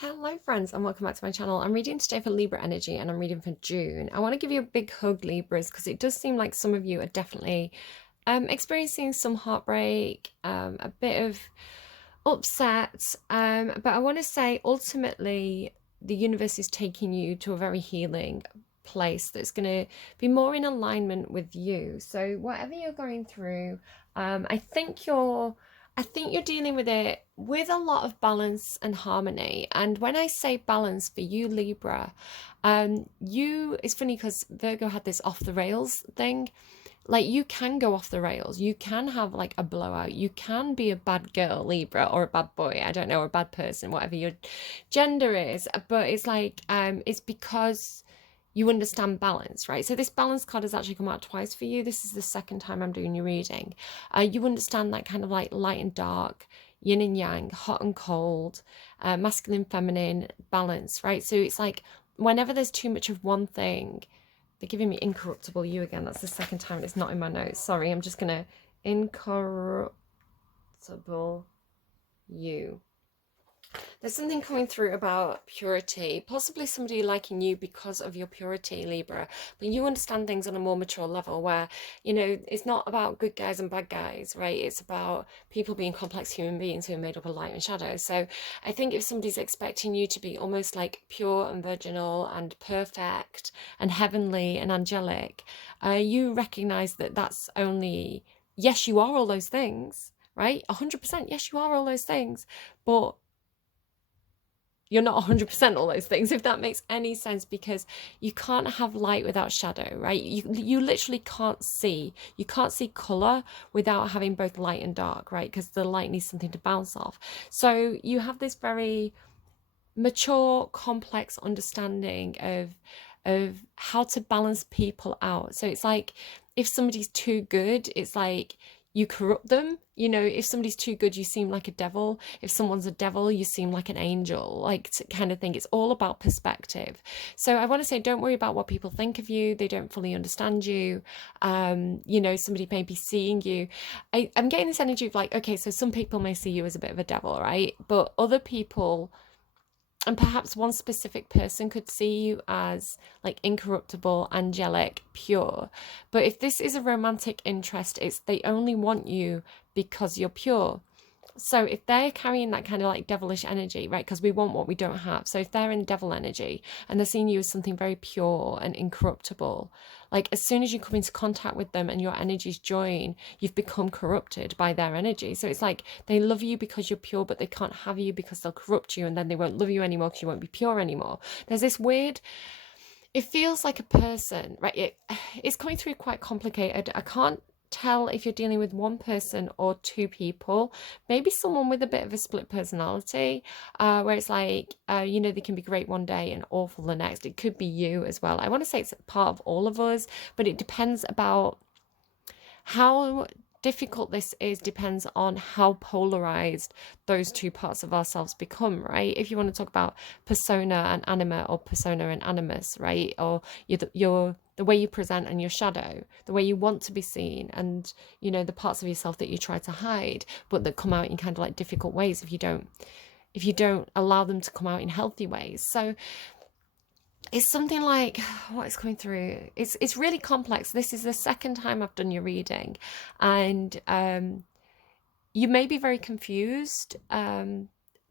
Hello friends and welcome back to my channel. I'm reading today for Libra energy and I'm reading for June. I want to give you a big hug, Libras, because it does seem like some of you are definitely experiencing some heartbreak, a bit of upset, but I want to say ultimately the universe is taking you to a very healing place that's going to be more in alignment with you. So whatever you're going through, I think you're dealing with it with a lot of balance and harmony. And when I say balance for you, Libra, it's funny because Virgo had this off the rails thing. Like you can go off the rails, you can have like a blowout, you can be a bad girl, Libra, or a bad boy, I don't know, or a bad person, whatever your gender is. But it's like it's because you understand balance, right? So this balance card has actually come out twice for you. This is the second time I'm doing your reading. You understand that kind of like light and dark, yin and yang, hot and cold, masculine, feminine balance, right? So it's like whenever there's too much of one thing, they're giving me incorruptible you again. That's the second time it's not in my notes. Sorry, I'm just gonna incorruptible you. There's something coming through about purity, possibly somebody liking you because of your purity, Libra, but you understand things on a more mature level where, it's not about good guys and bad guys, right? It's about people being complex human beings who are made up of light and shadow. So I think if somebody's expecting you to be almost like pure and virginal and perfect and heavenly and angelic, you recognize that that's only, yes, you are all those things, right? 100%, yes, you are all those things, but you're not 100% all those things, if that makes any sense, because you can't have light without shadow, right? You literally can't see. You can't see color without having both light and dark, right? Because the light needs something to bounce off. So you have this very mature, complex understanding of how to balance people out. So it's like if somebody's too good, it's like you corrupt them. If somebody's too good, you seem like a devil. If someone's a devil, you seem like an angel, like kind of thing. It's all about perspective. So I want to say, don't worry about what people think of you. They don't fully understand you. Somebody may be seeing you. I'm getting this energy of like, okay, so some people may see you as a bit of a devil, right? But other people, and perhaps one specific person, could see you as like incorruptible, angelic, pure. But if this is a romantic interest, it's they only want you because you're pure. So if they're carrying that kind of like devilish energy, right, because we want what we don't have. So if they're in devil energy and they're seeing you as something very pure and incorruptible, like as soon as you come into contact with them and your energies join, you've become corrupted by their energy. So it's like they love you because you're pure, but they can't have you because they'll corrupt you, and then they won't love you anymore because you won't be pure anymore. There's this weird, it feels like a person, right? It's coming through quite complicated. I can't tell if you're dealing with one person or two people, maybe someone with a bit of a split personality, where it's like, they can be great one day and awful the next. It could be you as well. I want to say it's part of all of us, but it depends about how difficult this is, depends on how polarized those two parts of ourselves become, right? If you want to talk about persona and anima, or persona and animus, right? Or your the way you present and your shadow, the way you want to be seen, and the parts of yourself that you try to hide but that come out in kind of like difficult ways if you don't allow them to come out in healthy ways. So it's something like, what is coming through? It's really complex. This is the second time I've done your reading, and you may be very confused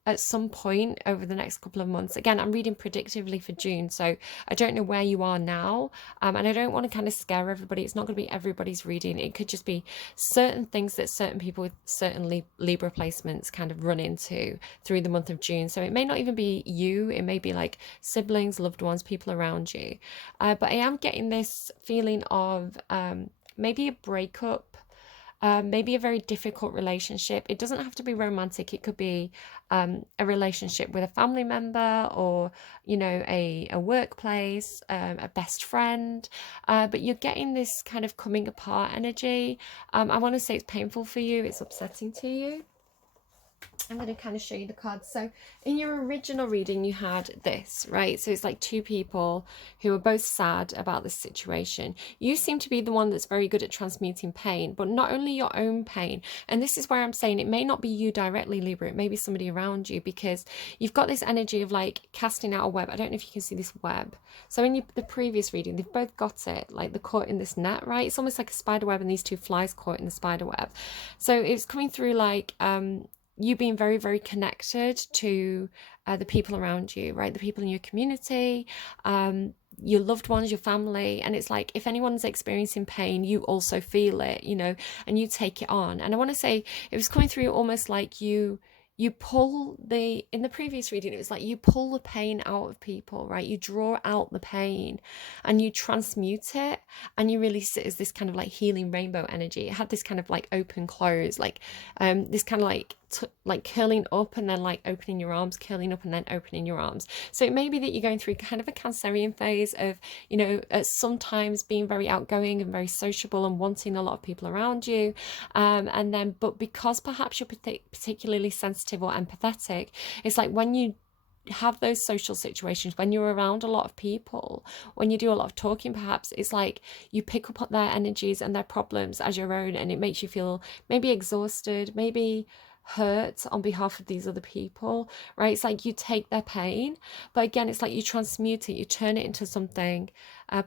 at some point over the next couple of months. Again, I'm reading predictively for June, so I don't know where you are now, and I don't want to kind of scare everybody. It's not going to be everybody's reading. It could just be certain things that certain people with certain Libra placements kind of run into through the month of June. So it may not even be you. It may be like siblings, loved ones, people around you. But I am getting this feeling of maybe a breakup, maybe a very difficult relationship. It doesn't have to be romantic. It could be a relationship with a family member, or a workplace, a best friend, but you're getting this kind of coming apart energy. I want to say it's painful for you, it's upsetting to you. I'm going to kind of show you the cards. So in your original reading, you had this, right? So it's like two people who are both sad about this situation. You seem to be the one that's very good at transmuting pain, but not only your own pain. And this is where I'm saying it may not be you directly, Libra. It may be somebody around you, because you've got this energy of like casting out a web. I don't know if you can see this web. So in the previous reading, they've both got it, like they're caught in this net, right? It's almost like a spider web and these two flies caught in the spider web. So it's coming through like, you being very, very connected to the people around you, right? The people in your community, your loved ones, your family. And it's like, if anyone's experiencing pain, you also feel it, you know, and you take it on. And I want to say it was coming through almost like you pull in the previous reading, it was like you pull the pain out of people, right? You draw out the pain and you transmute it and you release it as this kind of like healing rainbow energy. It had this kind of like open close, like this kind of like curling up and then like opening your arms, curling up and then opening your arms. So it may be that you're going through kind of a Cancerian phase of, you know, sometimes being very outgoing and very sociable and wanting a lot of people around you, and then but because perhaps you're particularly sensitive or empathetic, it's like when you have those social situations, when you're around a lot of people, when you do a lot of talking, perhaps it's like you pick up on their energies and their problems as your own, and it makes you feel maybe exhausted, maybe hurt on behalf of these other people, right? It's like you take their pain, but again, it's like you transmute it, you turn it into something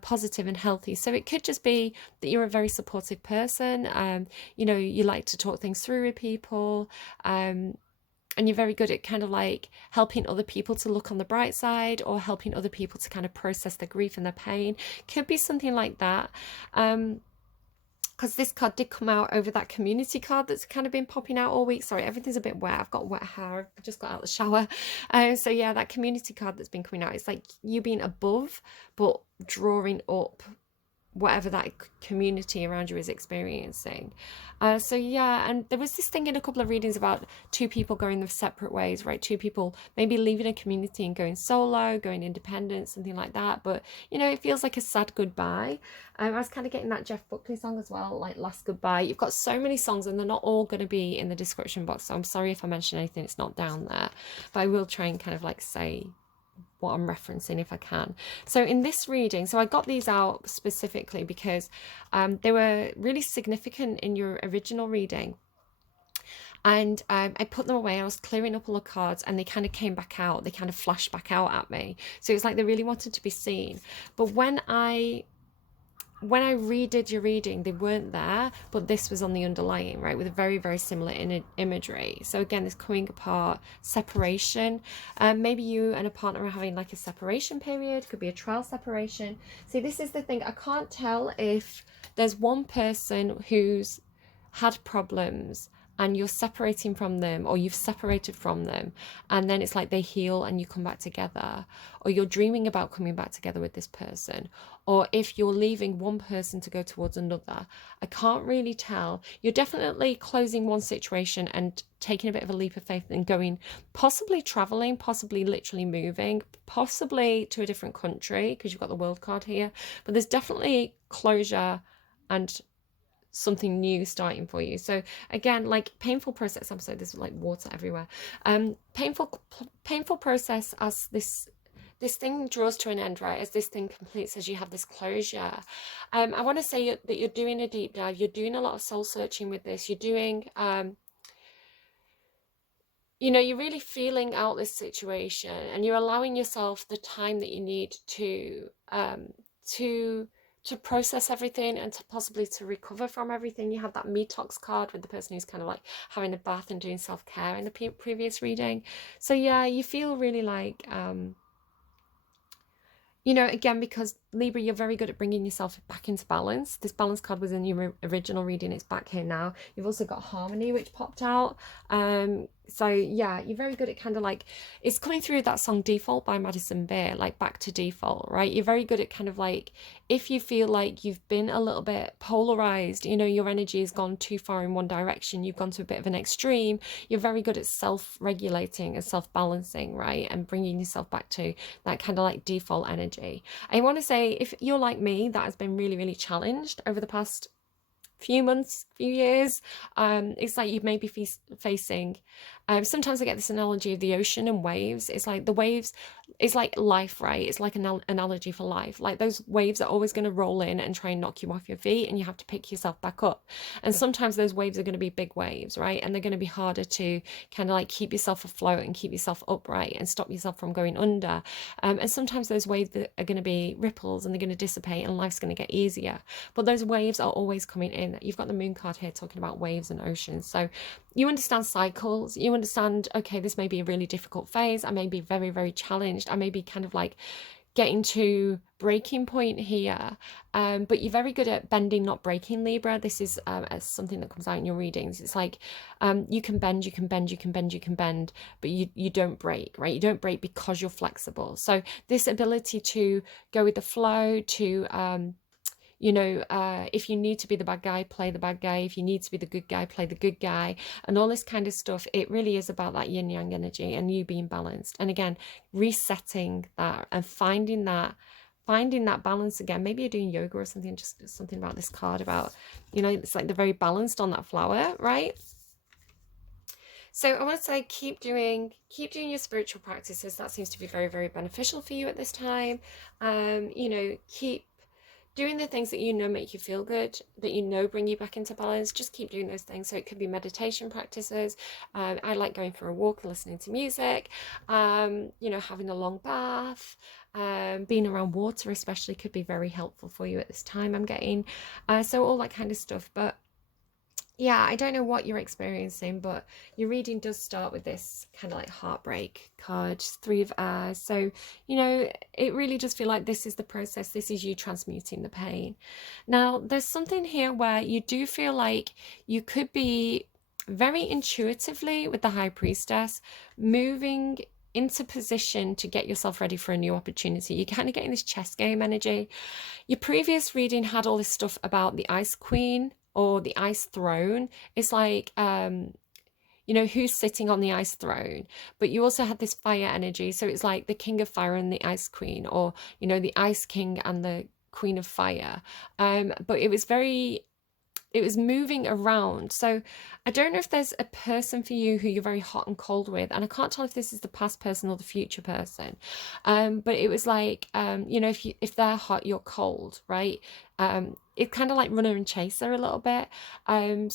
positive and healthy. So it could just be that you're a very supportive person, you know, you like to talk things through with people, and you're very good at kind of like helping other people to look on the bright side, or helping other people to kind of process their grief and their pain. Could be something like that. Because this card did come out over that community card that's kind of been popping out all week. Sorry, everything's a bit wet. I've got wet hair. I just got out of the shower. So yeah, that community card that's been coming out, it's like you being above, but drawing up whatever that community around you is experiencing. So yeah, and there was this thing in a couple of readings about two people going their separate ways, right? Two people maybe leaving a community and going solo, going independent, something like that. But you know, it feels like a sad goodbye. I was kind of getting that Jeff Buckley song as well, like Last Goodbye. You've got so many songs and they're not all going to be in the description box, so I'm sorry if I mention anything it's not down there, but I will try and kind of like say what I'm referencing if I can. So in this reading, so I got these out specifically because they were really significant in your original reading, and I put them away. I was clearing up all the cards and they kind of came back out, they kind of flashed back out at me, so it was like they really wanted to be seen. But when I redid your reading, they weren't there, but this was on the underlying, right, with a very, very similar imagery. So again, this coming apart, separation. Maybe you and a partner are having like a separation period, could be a trial separation. See, this is the thing, I can't tell if there's one person who's had problems and you're separating from them, or you've separated from them, and then it's like they heal and you come back together, or you're dreaming about coming back together with this person, or if you're leaving one person to go towards another. I can't really tell. You're definitely closing one situation and taking a bit of a leap of faith and going, possibly traveling, possibly literally moving, possibly to a different country, because you've got the world card here. But there's definitely closure and something new starting for you. So again, like painful process, I'm sorry, there's like water everywhere. Painful process as this thing draws to an end, right? As this thing completes, as you have this closure. I want to say that you're doing a deep dive, you're doing a lot of soul searching with this, you're doing you know, you're really feeling out this situation, and you're allowing yourself the time that you need to process everything, and to possibly to recover from everything. You have that detox card with the person who's kind of like having a bath and doing self-care in the previous reading. So yeah, you feel really like you know, again, because Libra, you're very good at bringing yourself back into balance. This balance card was in your original reading. It's back here now. You've also got harmony, which popped out. So yeah, you're very good at kind of like, it's coming through that song Default by Madison Beer, like back to default, right? You're very good at kind of like, if you feel like you've been a little bit polarized, you know, your energy has gone too far in one direction, you've gone to a bit of an extreme, you're very good at self-regulating and self-balancing, right? And bringing yourself back to that kind of like default energy. I want to say, if you're like me, that has been really, really challenged over the past few months, few years. It's like you may be facing Sometimes I get this analogy of the ocean and waves. It's like the waves, it's like life, right? It's like an analogy for life. Like those waves are always going to roll in and try and knock you off your feet, and you have to pick yourself back up. And sometimes those waves are going to be big waves, right? And they're going to be harder to kind of like keep yourself afloat and keep yourself upright and stop yourself from going under. And sometimes those waves are going to be ripples and they're going to dissipate and life's going to get easier. But those waves are always coming in. You've got the moon card here talking about waves and oceans. So you understand cycles. You understand, okay, this may be a really difficult phase. I may be very, very challenged. I may be kind of like getting to breaking point here, but you're very good at bending, not breaking, Libra. This is as something that comes out in your readings. It's like you can bend, you can bend, you can bend, you can bend, but you don't break, right? You don't break because you're flexible. So this ability to go with the flow, to if you need to be the bad guy, play the bad guy. If you need to be the good guy, play the good guy, and all this kind of stuff. It really is about that yin yang energy and you being balanced. And again, resetting that and finding that balance again. Maybe you're doing yoga or something, just something about this card about, it's like they're very balanced on that flower, right? So I want to say keep doing your spiritual practices. That seems to be very, very beneficial for you at this time. Keep doing the things that make you feel good, that bring you back into balance. Just keep doing those things. So it could be meditation practices. I like going for a walk and listening to music, having a long bath, being around water especially could be very helpful for you at this time, I'm getting. So all that kind of stuff. But yeah, I don't know what you're experiencing, but your reading does start with this kind of like heartbreak card, 3 of Airs. So, it really does feel like this is the process. This is you transmuting the pain. Now, there's something here where you do feel like you could be very intuitively with the High Priestess moving into position to get yourself ready for a new opportunity. You're kind of getting this chess game energy. Your previous reading had all this stuff about the Ice Queen or the Ice Throne. It's like, who's sitting on the Ice Throne. But you also had this fire energy. So it's like the King of Fire and the Ice Queen, or, the Ice King and the Queen of Fire. But it was moving around. So I don't know if there's a person for you who you're very hot and cold with, and I can't tell if this is the past person or the future person. But it was like, if they're hot, you're cold, right? It's kind of like runner and chaser a little bit. Now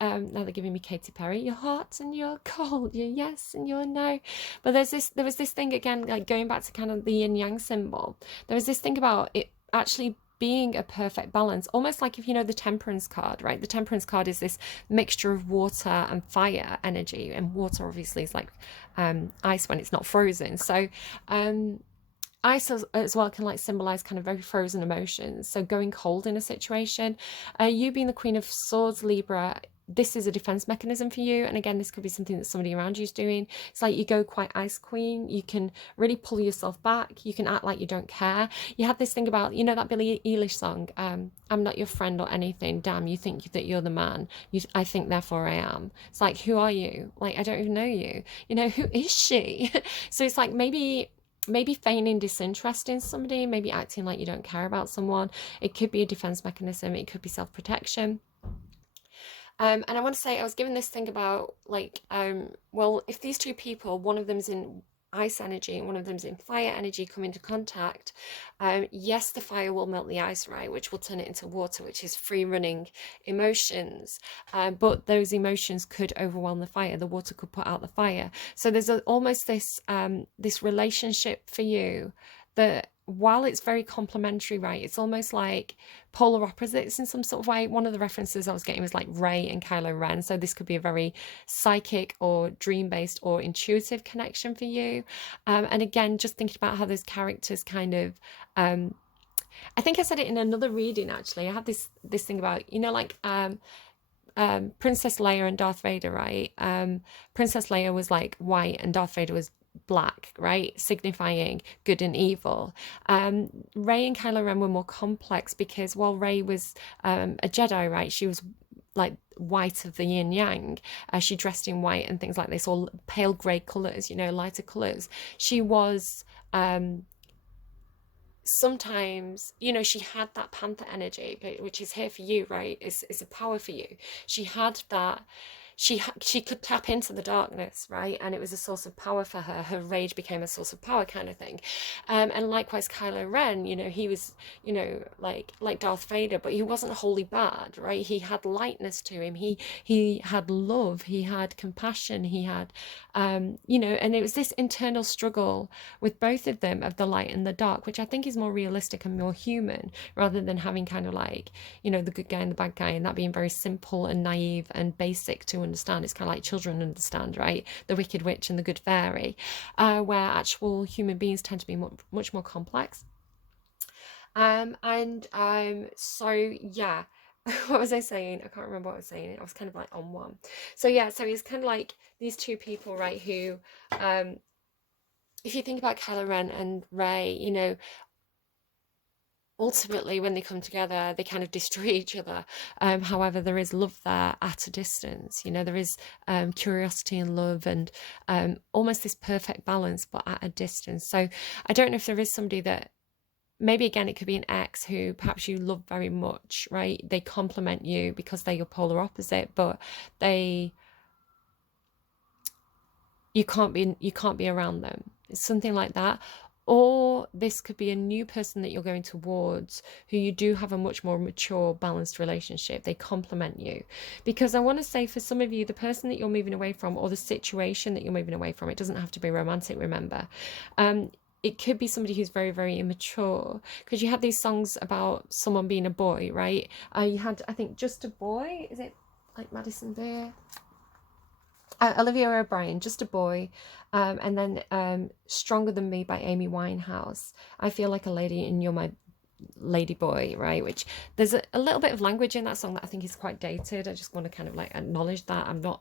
they're giving me Katy Perry. You're hot and you're cold. You're yes and you're no. But there was this thing again, like going back to kind of the yin yang symbol. There was this thing about it actually being a perfect balance, almost like if you know the Temperance card, right? The Temperance card is this mixture of water and fire energy, and water obviously is like ice when it's not frozen. So ice as well can like symbolize kind of very frozen emotions. So going cold in a situation, you being the Queen of Swords, Libra, this is a defense mechanism for you. And again, this could be something that somebody around you is doing. It's like you go quite Ice Queen. You can really pull yourself back. You can act like you don't care. You had this thing about, that Billie Eilish song, I'm not your friend or anything. Damn, you think that you're the man. I think, therefore I am. It's like, who are you? Like, I don't even know you. Who is she? So it's like maybe feigning disinterest in somebody, maybe acting like you don't care about someone. It could be a defense mechanism. It could be self-protection. And I want to say, I was given this thing about like, well, if these two people, one of them's in ice energy and one of them's in fire energy, come into contact, yes, the fire will melt the ice, right, which will turn it into water, which is free running emotions, but those emotions could overwhelm the fire. The water could put out the fire. So there's almost this this relationship for you that, while it's very complementary, right, it's almost like polar opposites in some sort of way. One of the references I was getting was like Rey and Kylo Ren. So this could be a very psychic or dream-based or intuitive connection for you. And again, just thinking about how those characters kind of, I think I said it in another reading actually. I had this thing about, Princess Leia and Darth Vader, right? Princess Leia was like white and Darth Vader was black, right, signifying good and evil. Rey and Kylo Ren were more complex because while Rey was a Jedi, right, she was like white of the yin yang. She dressed in white and things like this, or pale grey colours, lighter colours. She was sometimes, she had that panther energy, which is here for you, right? It's a power for you. She had that. she could tap into the darkness, right? And it was a source of power for her. Her rage became a source of power, kind of thing. And likewise, Kylo Ren, you know, he was, you know, like Darth Vader, but he wasn't wholly bad, right? He had lightness to him. He had love. He had compassion. He had, you know, and it was this internal struggle with both of them, of the light and the dark, which I think is more realistic and more human, rather than having kind of like, you know, the good guy and the bad guy, and that being very simple and naive and basic to understand. It's kind of like children understand, right? The wicked witch and the good fairy, where actual human beings tend to be much more complex. So yeah, what was I saying? I can't remember what I was saying. I was kind of like on one. So yeah, so it's kind of like these two people, right, who, if you think about Kylo Ren and Rey, you know, ultimately when they come together they kind of destroy each other. However, there is love there at a distance, you know, there is curiosity and love, and almost this perfect balance but at a distance. So I don't know if there is somebody that, maybe again it could be an ex who perhaps you love very much, right? They complement you because they're your polar opposite, but they, you can't be around them. It's something like that. Or this could be a new person that you're going towards who you do have a much more mature, balanced relationship. They complement you. Because I want to say, for some of you, the person that you're moving away from, or the situation that you're moving away from, it doesn't have to be romantic, remember. It could be somebody who's very, very immature. Because you had these songs about someone being a boy, right? You had, I think, Just a Boy. Is it like Madison Beer? Olivia O'Brien, Just a Boy, and then Stronger Than Me by Amy Winehouse. I Feel Like a Lady and You're My Lady Boy, right? Which there's a little bit of language in that song that I think is quite dated. I just want to kind of like acknowledge that. I'm not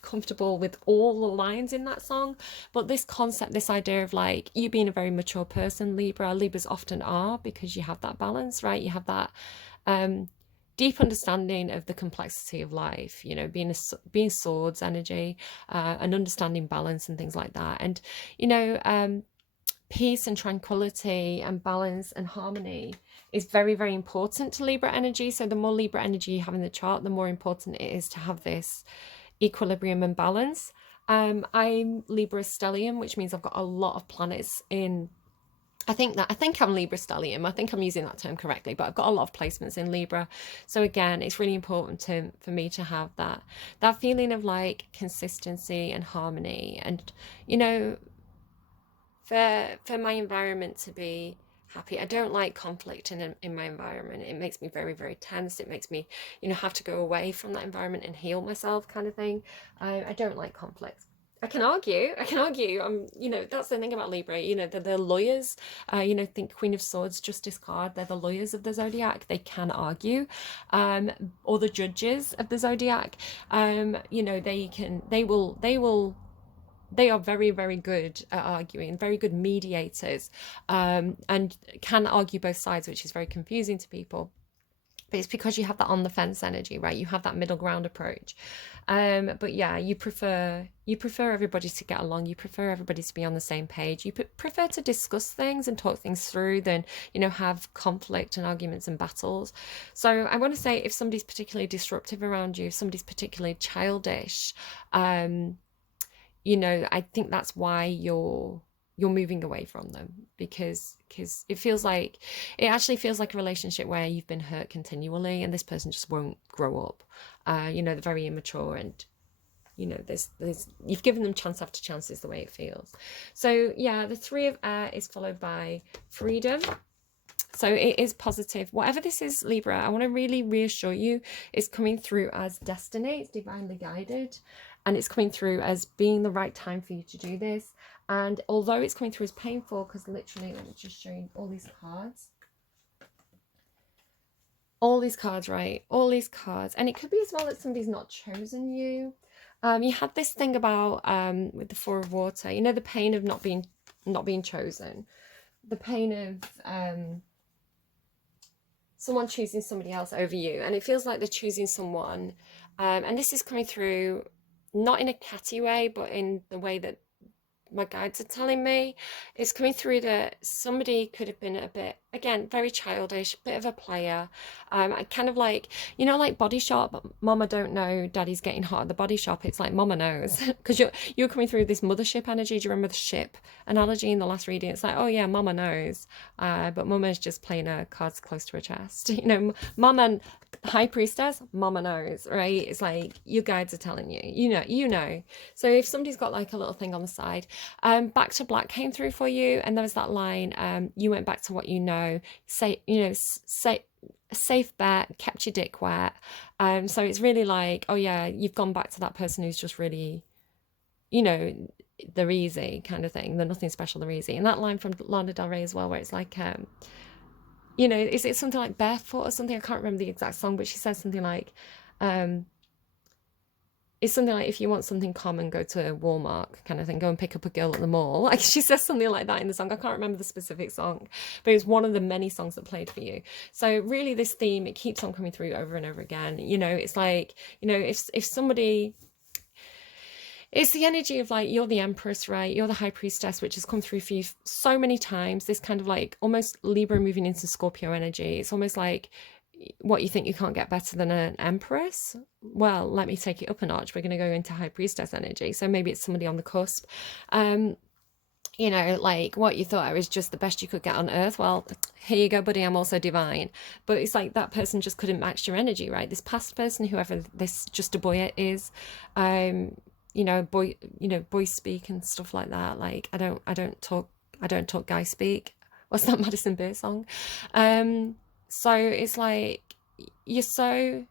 comfortable with all the lines in that song, but this concept, this idea of like you being a very mature person, Libras often are, because you have that balance, right? You have that deep understanding of the complexity of life, you know, being swords energy, and understanding balance and things like that. And you know, peace and tranquility and balance and harmony is very, very important to Libra energy. So the more Libra energy you have in the chart, the more important it is to have this equilibrium and balance. I'm Libra stellium, which means I've got a lot of planets in, I think I'm Libra stellium. I think I'm using that term correctly, but I've got a lot of placements in Libra. So again, it's really important for me to have that feeling of like consistency and harmony, and you know, for my environment to be happy. I don't like conflict in my environment. It makes me very, very tense. It makes me, you know, have to go away from that environment and heal myself, kind of thing. I don't like conflict. I can argue. I can argue. You know, that's the thing about Libra. You know, they're lawyers. You know, think Queen of Swords, Justice card. They're the lawyers of the zodiac. They can argue, or the judges of the zodiac. You know, they are very, very good at arguing, very good mediators, and can argue both sides, which is very confusing to people. But it's because you have that on the fence energy, right? You have that middle ground approach. But yeah, you prefer everybody to get along. You prefer everybody to be on the same page. You prefer to discuss things and talk things through than, you know, have conflict and arguments and battles. So I want to say, if somebody's particularly disruptive around you, if somebody's particularly childish, you know, I think that's why you're moving away from them, because it actually feels like a relationship where you've been hurt continually and this person just won't grow up. You know, they're very immature, and you know, there's you've given them chance after chance, is the way it feels. So yeah, the Three of Air is followed by freedom. So it is positive. Whatever this is, Libra, I want to really reassure you, it's coming through as destiny. It's divinely guided. And it's coming through as being the right time for you to do this. And although it's coming through as painful, because literally, let me just show you all these cards. All these cards, right? All these cards. And it could be as well that somebody's not chosen you. You had this thing about, with the Four of Water, you know, the pain of not being chosen. The pain of someone choosing somebody else over you. And it feels like they're choosing someone. And this is coming through not in a catty way, but in the way that my guides are telling me. It's coming through that somebody could have been a bit again, very childish, bit of a player. I kind of like, you know, like Body Shop. Mama don't know Daddy's getting hot at the Body Shop. It's like Mama knows, because you're coming through this mothership energy. Do you remember the ship analogy in the last reading? It's like, oh yeah, Mama knows, but Mama's just playing her cards close to her chest. You know, Mama, High Priestess, Mama knows, right? It's like your guides are telling you. You know. So if somebody's got like a little thing on the side, Back to Black came through for you, and there was that line, you went back to what you know, say, say, safe bet, kept your dick wet. So it's really like, oh yeah, you've gone back to that person who's just really, you know, they're easy kind of thing. They're nothing special, they're easy. And that line from Lana Del Rey as well, where it's like, you know, is it something like Barefoot or something? I can't remember the exact song, but she says something like, um, it's something like, if you want something common, go to Walmart kind of thing. Go and pick up a girl at the mall. Like, she says something like that in the song. I can't remember the specific song, but it's one of the many songs that played for you. So really this theme, it keeps on coming through over and over again. You know, it's like, you know, if somebody, it's the energy of like, you're the Empress, right? You're the High Priestess, which has come through for you so many times. This kind of like almost Libra moving into Scorpio energy. It's almost like, what, you think you can't get better than an Empress? Well, let me take it up a notch. We're going to go into High Priestess energy. So maybe it's somebody on the cusp. You know, like, what, you thought I was just the best you could get on earth? Well, here you go, buddy, I'm also divine. But it's like that person just couldn't match your energy, right? This past person, whoever this just a boy is, you know, boy speak and stuff like that. Like, I don't talk guy speak. What's that Madison Beer song? So it's like, you're so,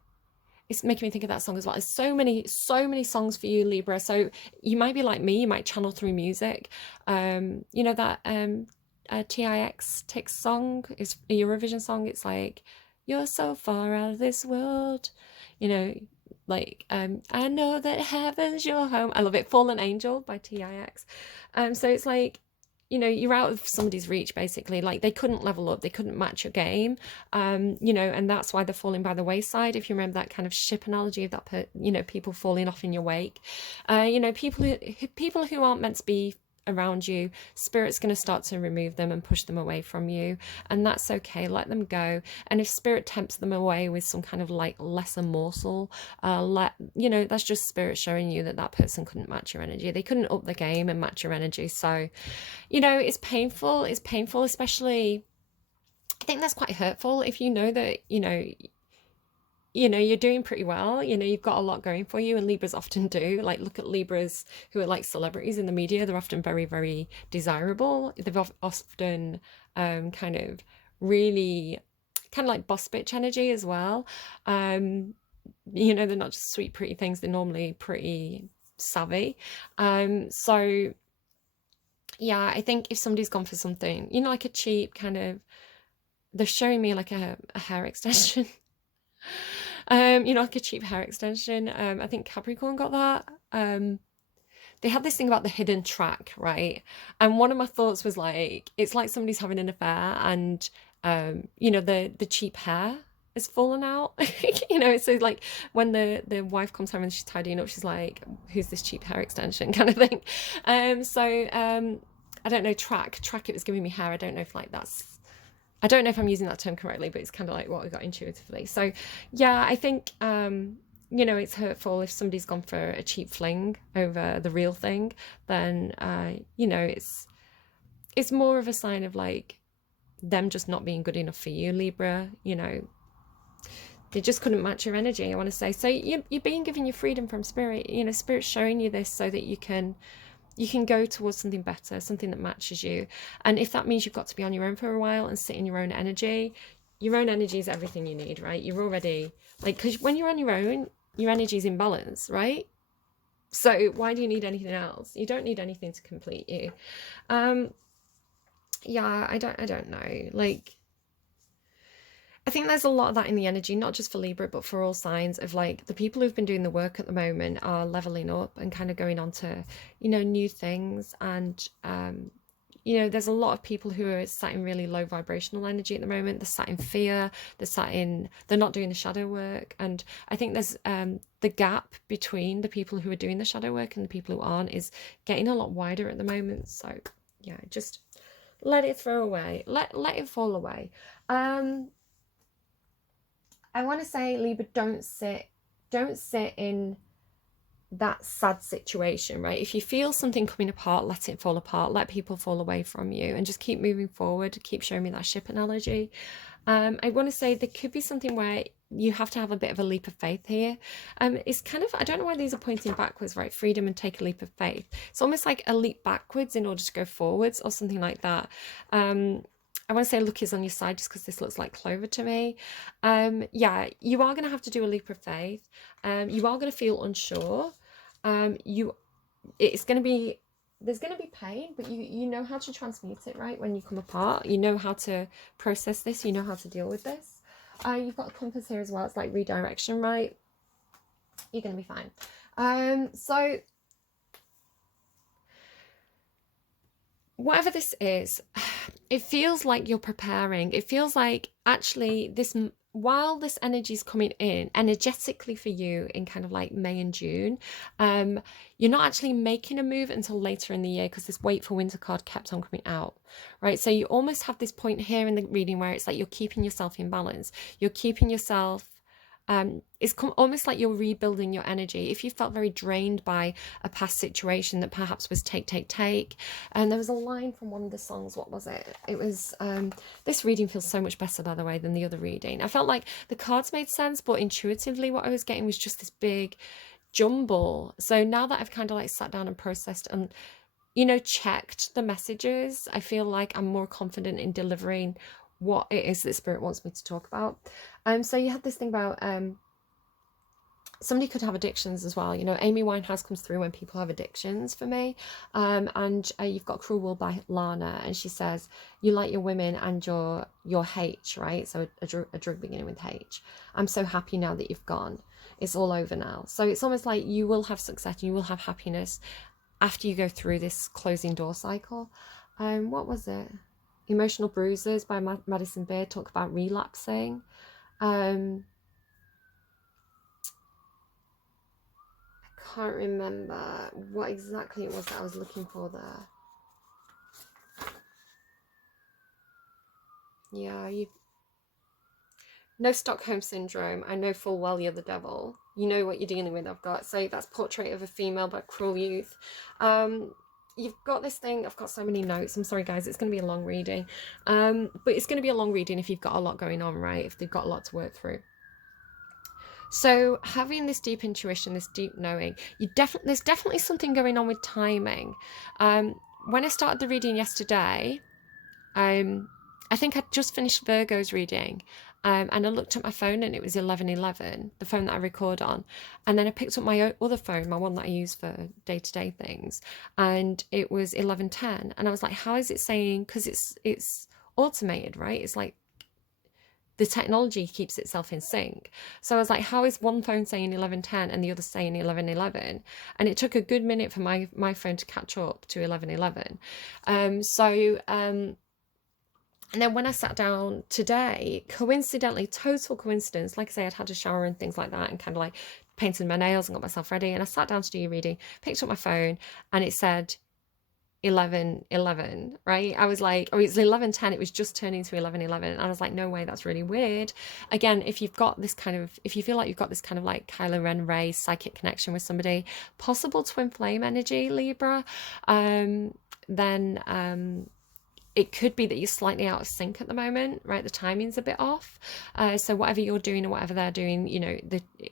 it's making me think of that song as well. There's so many songs for you, Libra. So you might be like me, you might channel through music. You know that T.I.X. song is a Eurovision song. It's like, you're so far out of this world, you know, like, I know that heaven's your home. I love it. Fallen Angel by T.I.X. So it's like, you know, you're out of somebody's reach, basically. Like, they couldn't level up, they couldn't match your game, you know, and that's why they're falling by the wayside. If you remember that kind of ship analogy of that, you know, people falling off in your wake, you know, people who aren't meant to be around you, Spirit's going to start to remove them and push them away from you, and that's okay. Let them go. And if Spirit tempts them away with some kind of like lesser morsel, you know, that's just Spirit showing you that that person couldn't match your energy. They couldn't up the game and match your energy. So, you know, it's painful, especially, I think that's quite hurtful if you know that, you're doing pretty well, you know, you've got a lot going for you, and Libras often do. Like, look at Libras who are like celebrities in the media. They're often very, very desirable. They've often kind of really kind of like boss bitch energy as well. You know, they're not just sweet, pretty things. They're normally pretty savvy. So yeah, I think if somebody's gone for something, you know, like a cheap kind of, they're showing me like a hair extension. You know, like a cheap hair extension. I think Capricorn got that. They had this thing about the hidden track, right? And one of my thoughts was like, it's like somebody's having an affair, and you know, the cheap hair is fallen out. You know, so like when the wife comes home and she's tidying up, she's like, who's this cheap hair extension kind of thing. I don't know, track, it was giving me hair. I don't know if like that's, I don't know if I'm using that term correctly, but it's kind of like what I got intuitively. So yeah, I think, you know, it's hurtful if somebody's gone for a cheap fling over the real thing. Then, you know, it's more of a sign of like them just not being good enough for you, Libra. You know, they just couldn't match your energy, I want to say. So you're being given your freedom from Spirit. You know, Spirit's showing you this so that you can go towards something better, something that matches you. And if that means you've got to be on your own for a while and sit in your own energy is everything you need, right? You're already, like, because when you're on your own, your energy is in balance, right? So why do you need anything else? You don't need anything to complete you. Yeah, I don't know. Like, I think there's a lot of that in the energy, not just for Libra, but for all signs, of like the people who've been doing the work at the moment are leveling up and kind of going on to, you know, new things. And, you know, there's a lot of people who are sat in really low vibrational energy at the moment. They're sat in fear, they're not doing the shadow work. And I think there's the gap between the people who are doing the shadow work and the people who aren't is getting a lot wider at the moment. So yeah, just let it throw away. Let it fall away. I want to say, Libra, don't sit in that sad situation, right? If you feel something coming apart, let it fall apart. Let people fall away from you, and just keep moving forward. Keep showing me that ship analogy. I want to say there could be something where you have to have a bit of a leap of faith here. It's kind of, I don't know why these are pointing backwards, right? Freedom and take a leap of faith. It's almost like a leap backwards in order to go forwards, or something like that. I want to say luck is on your side, just because this looks like clover to me. Yeah, you are going to have to do a leap of faith. You are going to feel unsure. It's going to be, there's going to be pain, but you know how to transmute it, right? When you come apart, you know how to process this, you know how to deal with this. You've got a compass here as well. It's like redirection, right? You're going to be fine. So whatever this is, it feels like you're preparing. It feels like actually this, while this energy is coming in energetically for you in kind of like May and June, you're not actually making a move until later in the year, because this wait for winter card kept on coming out, right? So you almost have this point here in the reading where it's like you're keeping yourself in balance. You're keeping yourself, it's almost like you're rebuilding your energy. If you felt very drained by a past situation that perhaps was take, and there was a line from one of the songs, what was it? It was, this reading feels so much better, by the way, than the other reading. I felt like the cards made sense, but intuitively what I was getting was just this big jumble. So now that I've kind of like sat down and processed and, you know, checked the messages, I feel like I'm more confident in delivering what it is that Spirit wants me to talk about. So you had this thing about somebody could have addictions as well. You know, Amy Winehouse comes through when people have addictions for me. And you've got Cruel World by Lana, and she says you like your women and your H, right? So a drug beginning with H. I'm so happy now that you've gone. It's all over now. So it's almost like you will have success and you will have happiness after you go through this closing door cycle. What was it? Emotional Bruises by Madison Beer talk about relapsing. I can't remember what exactly it was that I was looking for there. Yeah, no Stockholm Syndrome. I know full well you're the devil. You know what you're dealing with. I've got, so that's Portrait of a Female by Cruel Youth. You've got this thing, I've got so many notes. I'm sorry guys, it's going to be a long reading. But it's going to be a long reading if you've got a lot going on, right? If they've got a lot to work through. So having this deep intuition, this deep knowing, there's definitely something going on with timing. When I started the reading yesterday, I think I'd just finished Virgo's reading, and I looked at my phone and it was 11:11, the phone that I record on. And then I picked up my other phone, my one that I use for day-to-day things, and it was 11:10. And I was like, how is it saying, because it's automated, right? It's like the technology keeps itself in sync. So I was like, how is one phone saying 11:10 and the other saying 11:11? And it took a good minute for my phone to catch up to 11:11. And then when I sat down today, coincidentally, total coincidence, like I say, I'd had a shower and things like that, and kind of like painted my nails and got myself ready. And I sat down to do your reading, picked up my phone, and it said 11:11, right? I was like, oh, it's 11:10. It was just turning to 11:11. And I was like, no way, that's really weird. Again, if you've got this kind of, if you feel like you've got this kind of like Kylo Ren Rey psychic connection with somebody, possible twin flame energy, Libra, then it could be that you're slightly out of sync at the moment, right? The timing's a bit off. So whatever you're doing or whatever they're doing, you know,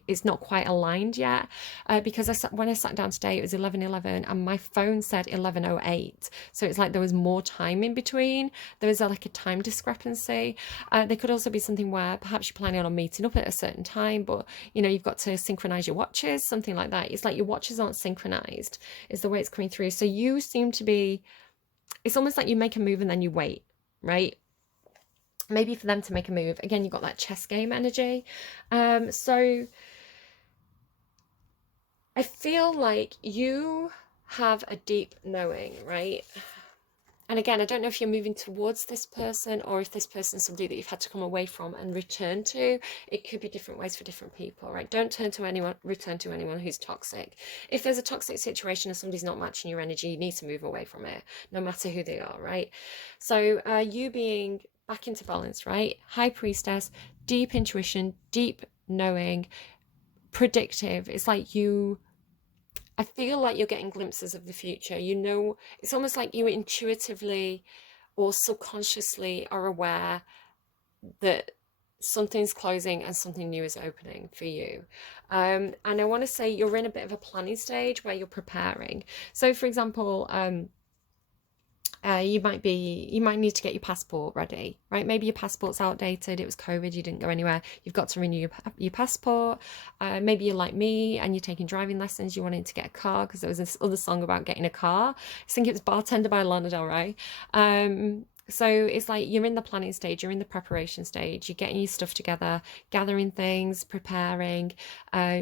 it's not quite aligned yet. Because when I sat down today, it was 11:11 and my phone said 11:08. So it's like there was more time in between. There was like a time discrepancy. There could also be something where perhaps you're planning on meeting up at a certain time, but, you know, you've got to synchronize your watches, something like that. It's like your watches aren't synchronized, is the way it's coming through. So you seem to be, it's almost like you make a move and then you wait, right? Maybe for them to make a move. Again, you've got that chess game energy. So I feel like you have a deep knowing, right? And again, I don't know if you're moving towards this person or if this person's somebody that you've had to come away from and return to. It could be different ways for different people, right? Don't return to anyone who's toxic. If there's a toxic situation and somebody's not matching your energy, you need to move away from it, no matter who they are, right? So you being back into balance, right? High priestess, deep intuition, deep knowing, predictive. It's like I feel like you're getting glimpses of the future. You know, it's almost like you intuitively or subconsciously are aware that something's closing and something new is opening for you. And I want to say you're in a bit of a planning stage where you're preparing. So, for example, you might need to get your passport ready, right? Maybe your passport's outdated, it was COVID, you didn't go anywhere, you've got to renew your passport. Maybe you're like me and you're taking driving lessons, you wanted to get a car because there was this other song about getting a car. I think it was Bartender by Lana Del Rey. So it's like you're in the planning stage, you're in the preparation stage, you're getting your stuff together, gathering things, preparing,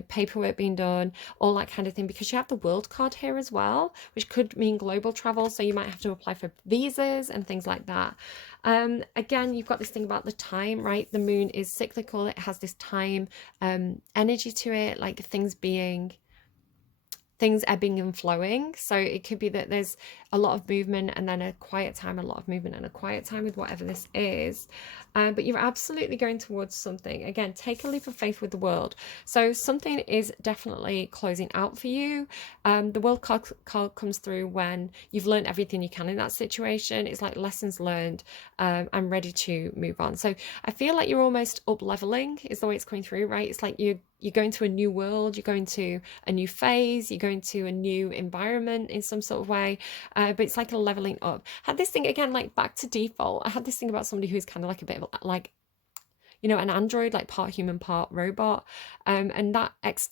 paperwork being done, all that kind of thing, because you have the world card here as well, which could mean global travel. So you might have to apply for visas and things like that. Again, you've got this thing about the time, right? The moon is cyclical. It has this time energy to it, like things ebbing and flowing. So it could be that there's a lot of movement and then a quiet time, a lot of movement and a quiet time with whatever this is. But you're absolutely going towards something. Again, take a leap of faith with the world. So something is definitely closing out for you. The world card comes through when you've learned everything you can in that situation. It's like lessons learned. I'm ready to move on. So I feel like you're almost up leveling is the way it's coming through, right? It's like you're going to a new world, you're going to a new phase, you're going to a new environment in some sort of way, but it's like a leveling up. I had this thing again, like back to default, I had this thing about somebody who's kind of like a bit of like, you know, an android, like part human, part robot. And that Ex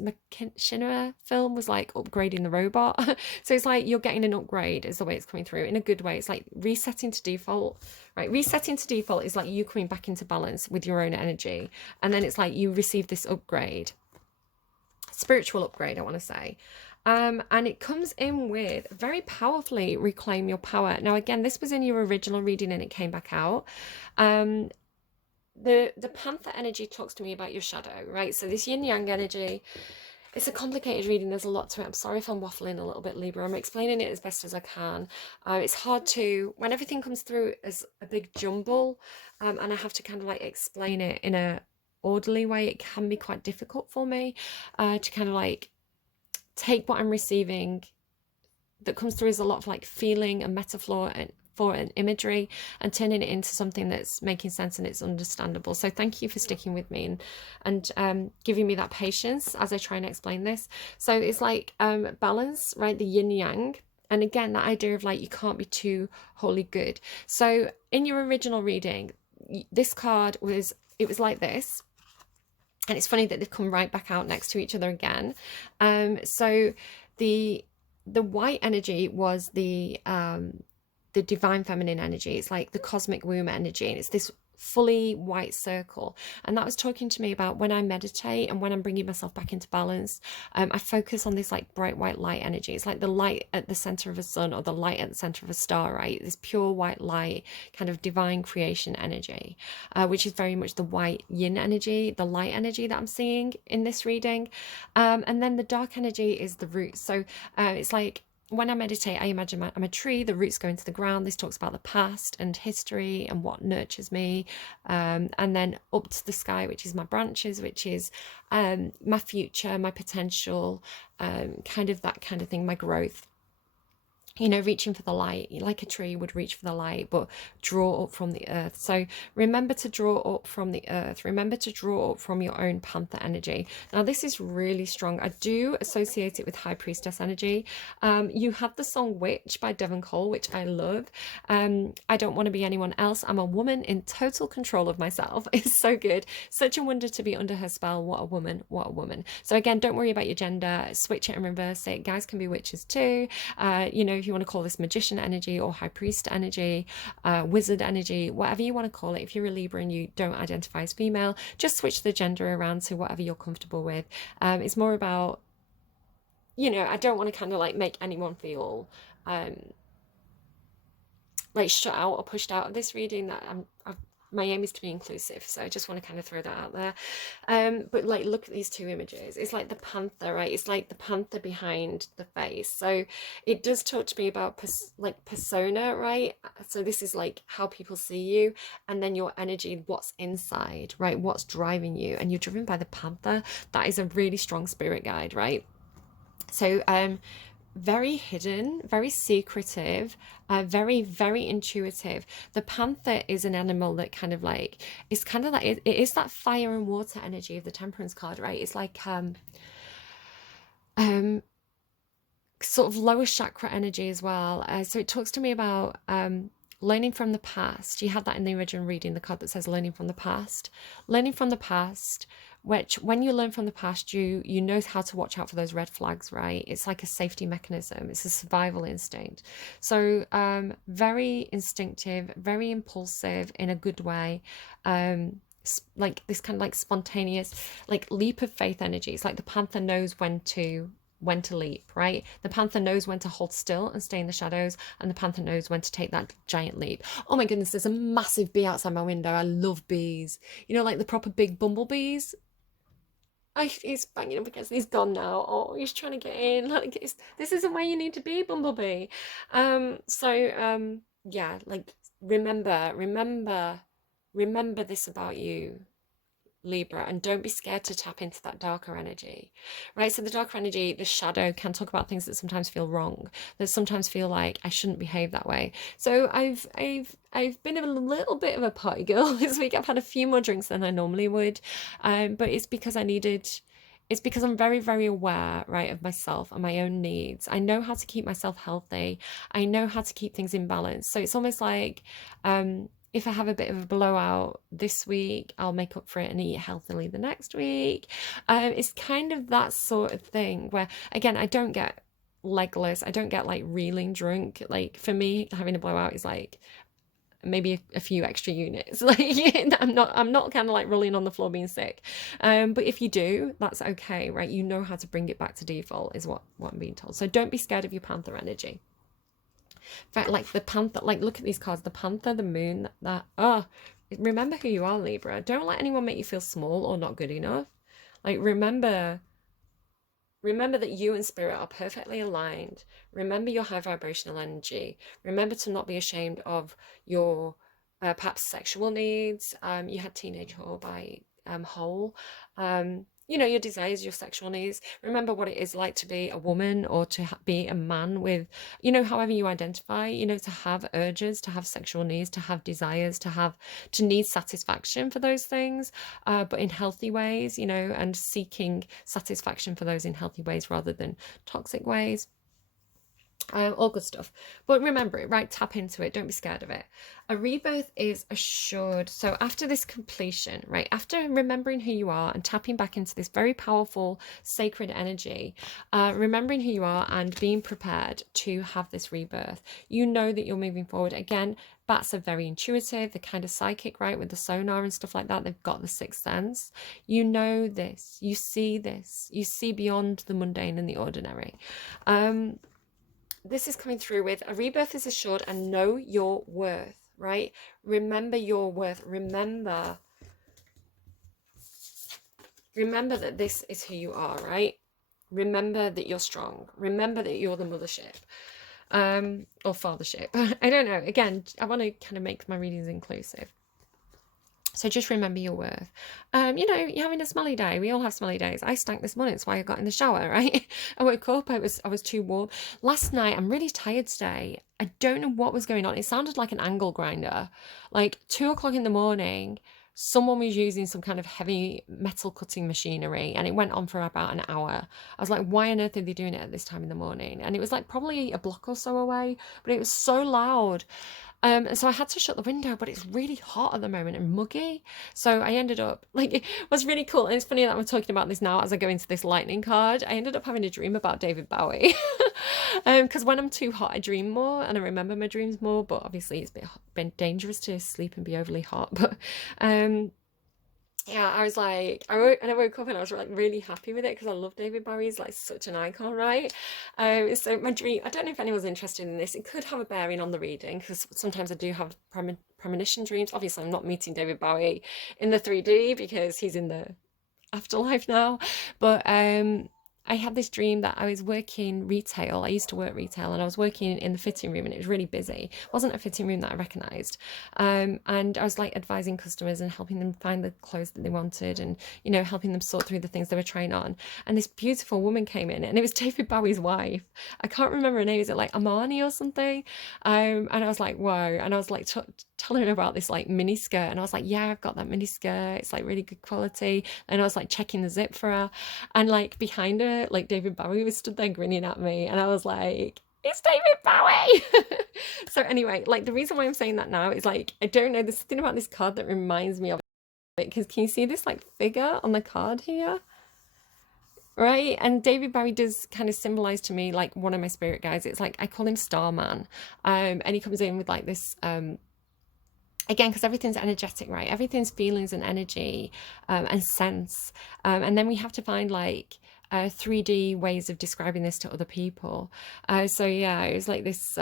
Machina film was like upgrading the robot. So it's like you're getting an upgrade is the way it's coming through in a good way. It's like resetting to default, right? Resetting to default is like you coming back into balance with your own energy. And then it's like you receive this upgrade, spiritual upgrade, I want to say. And it comes in with very powerfully reclaim your power. Now, again, this was in your original reading and it came back out. The panther energy talks to me about your shadow, right? So this yin yang energy, it's a complicated reading. There's a lot to it. I'm sorry if I'm waffling a little bit, Libra. I'm explaining it as best as I can. It's hard to, when everything comes through as a big jumble, and I have to kind of like explain it in a orderly way, it can be quite difficult for me to kind of like take what I'm receiving that comes through as a lot of like feeling and metaphor and for an imagery and turning it into something that's making sense and it's understandable. So thank you for sticking with me and giving me that patience as I try and explain this. So it's like balance, right? The yin yang. And again, that idea of like you can't be too wholly good. So in your original reading, this card was like this. And it's funny that they've come right back out next to each other again. So the white energy was the divine feminine energy. It's like the cosmic womb energy, and it's this fully white circle. And that was talking to me about when I meditate and when I'm bringing myself back into balance, I focus on this like bright white light energy. It's like the light at the center of a sun or the light at the center of a star, right? This pure white light, kind of divine creation energy, which is very much the white yin energy, the light energy that I'm seeing in this reading. And then the dark energy is the roots. So it's like when I meditate, I imagine I'm a tree, the roots go into the ground. This talks about the past and history and what nurtures me. And then up to the sky, which is my branches, which is my future, my potential, kind of that kind of thing, my growth. You know, reaching for the light, like a tree would reach for the light, but draw up from the earth. So remember to draw up from the earth. Remember to draw up from your own panther energy. Now, this is really strong. I do associate it with high priestess energy. You have the song W.I.T.C.H by Devon, which I love. I don't want to be anyone else. I'm a woman in total control of myself. It's so good. Such a wonder to be under her spell. What a woman. What a woman. So again, don't worry about your gender. Switch it and reverse it. Guys can be witches too. You know, if you want to call this magician energy or high priest energy, wizard energy, whatever you want to call it. If you're a Libra and you don't identify as female, just switch the gender around to whatever you're comfortable with. It's more about, you know, I don't want to kind of like make anyone feel like shut out or pushed out of this reading, that my aim is to be inclusive, so I just want to kind of throw that out there. But like, look at these two images. It's like the panther, right? It's like the panther behind the face. So it does talk to me about like persona, right? So this is like how people see you, and then your energy, what's inside, right? What's driving you, and you're driven by the panther. That is a really strong spirit guide, right? So very hidden, very secretive, very, very intuitive. The panther is an animal that kind of like, it's kind of like, it is that fire and water energy of the temperance card, right? It's like um sort of lower chakra energy as well. So it talks to me about learning from the past. You had that in the original reading, the card that says learning from the past. Learning from the past, which when you learn from the past, you know how to watch out for those red flags, right? It's like a safety mechanism. It's a survival instinct. So very instinctive, very impulsive in a good way. Like this kind of like spontaneous, like leap of faith energy. It's like the panther knows when to leap, right? The panther knows when to hold still and stay in the shadows, and the panther knows when to take that giant leap. Oh my goodness, there's a massive bee outside my window. I love bees. You know, like the proper big bumblebees. He's banging up against. He's gone now. Oh, he's trying to get in. Like, this isn't where you need to be, bumblebee. Yeah, like remember this about you, Libra, and don't be scared to tap into that darker energy, right? So the darker energy, the shadow, can talk about things that sometimes feel wrong, that sometimes feel like I shouldn't behave that way. So I've been a little bit of a party girl this week. I've had a few more drinks than I normally would, but it's because it's because I'm very, very aware, right, of myself and my own needs. I know how to keep myself healthy. I know how to keep things in balance. So it's almost like, if I have a bit of a blowout this week, I'll make up for it and eat healthily the next week. It's kind of that sort of thing where, again, I don't get legless. I don't get like reeling drunk. Like for me, having a blowout is like maybe a few extra units. Like I'm not kind of like rolling on the floor being sick. But if you do, that's okay, right? You know how to bring it back to default is what I'm being told. So don't be scared of your panther energy. In fact, like the panther, like look at these cards, the panther, the moon, remember who you are, Libra. Don't let anyone make you feel small or not good enough. Like remember that you and spirit are perfectly aligned. Remember your high vibrational energy. Remember to not be ashamed of your perhaps sexual needs. You had Teenage Whore by Hole. Your desires, your sexual needs. Remember what it is like to be a woman or to be a man with, however you identify, to have urges, to have sexual needs, to have desires, to need satisfaction for those things, but in healthy ways, and seeking satisfaction for those in healthy ways rather than toxic ways. All good stuff. But remember it, right? Tap into it. Don't be scared of it. A rebirth is assured. So after this completion, right? After remembering who you are and tapping back into this very powerful, sacred energy, remembering who you are and being prepared to have this rebirth, you know that you're moving forward. Again, bats are very intuitive. They're kind of psychic, right? With the sonar and stuff like that. They've got the sixth sense. You know this. You see this. You see beyond the mundane and the ordinary. This is coming through with a rebirth is assured, and know your worth, right? Remember your worth. Remember that this is who you are, right? Remember that you're strong. Remember that you're the mothership, or fathership. I don't know. Again, I want to kind of make my readings inclusive. So just remember your worth. You're having a smelly day. We all have smelly days. I stank this morning. That's why I got in the shower, right? I woke up. I was too warm. Last night, I'm really tired today. I don't know what was going on. It sounded like an angle grinder. Like 2:00 in the morning, someone was using some kind of heavy metal cutting machinery, and it went on for about an hour. I was like, why on earth are they doing it at this time in the morning? And it was like probably a block or so away, but it was so loud. So I had to shut the window, but it's really hot at the moment and muggy. So I ended up, like, it was really cool. And it's funny that I'm talking about this now as I go into this lightning card. I ended up having a dream about David Bowie. Because when I'm too hot, I dream more and I remember my dreams more. But obviously it's been dangerous to sleep and be overly hot. But yeah, I was like, I woke up and I was like really happy with it because I love David Bowie. He's like such an icon, right? So my dream, I don't know if anyone's interested in this. It could have a bearing on the reading because sometimes I do have premonition dreams. Obviously, I'm not meeting David Bowie in the 3D because he's in the afterlife now. But I had this dream that I was working retail. I used to work retail and I was working in the fitting room and it was really busy. It wasn't a fitting room that I recognized. And I was like advising customers and helping them find the clothes that they wanted and, you know, helping them sort through the things they were trying on. And this beautiful woman came in and it was David Bowie's wife. I can't remember her name. Is it like Amani or something? And I was like, whoa. And I was like, telling her about this like mini skirt. And I was like, yeah, I've got that mini skirt. It's like really good quality. And I was like checking the zip for her. And like behind her, like David Bowie was stood there grinning at me. And I was like, it's David Bowie. So anyway, like the reason why I'm saying that now is like, I don't know, there's something about this card that reminds me of it. Because can you see this like figure on the card here? Right, and David Bowie does kind of symbolize to me like one of my spirit guides. It's like I call him Starman, and he comes in with like this again, because everything's energetic, right? Everything's feelings and energy and sense. And then we have to find like 3D ways of describing this to other people. So yeah, it was like this.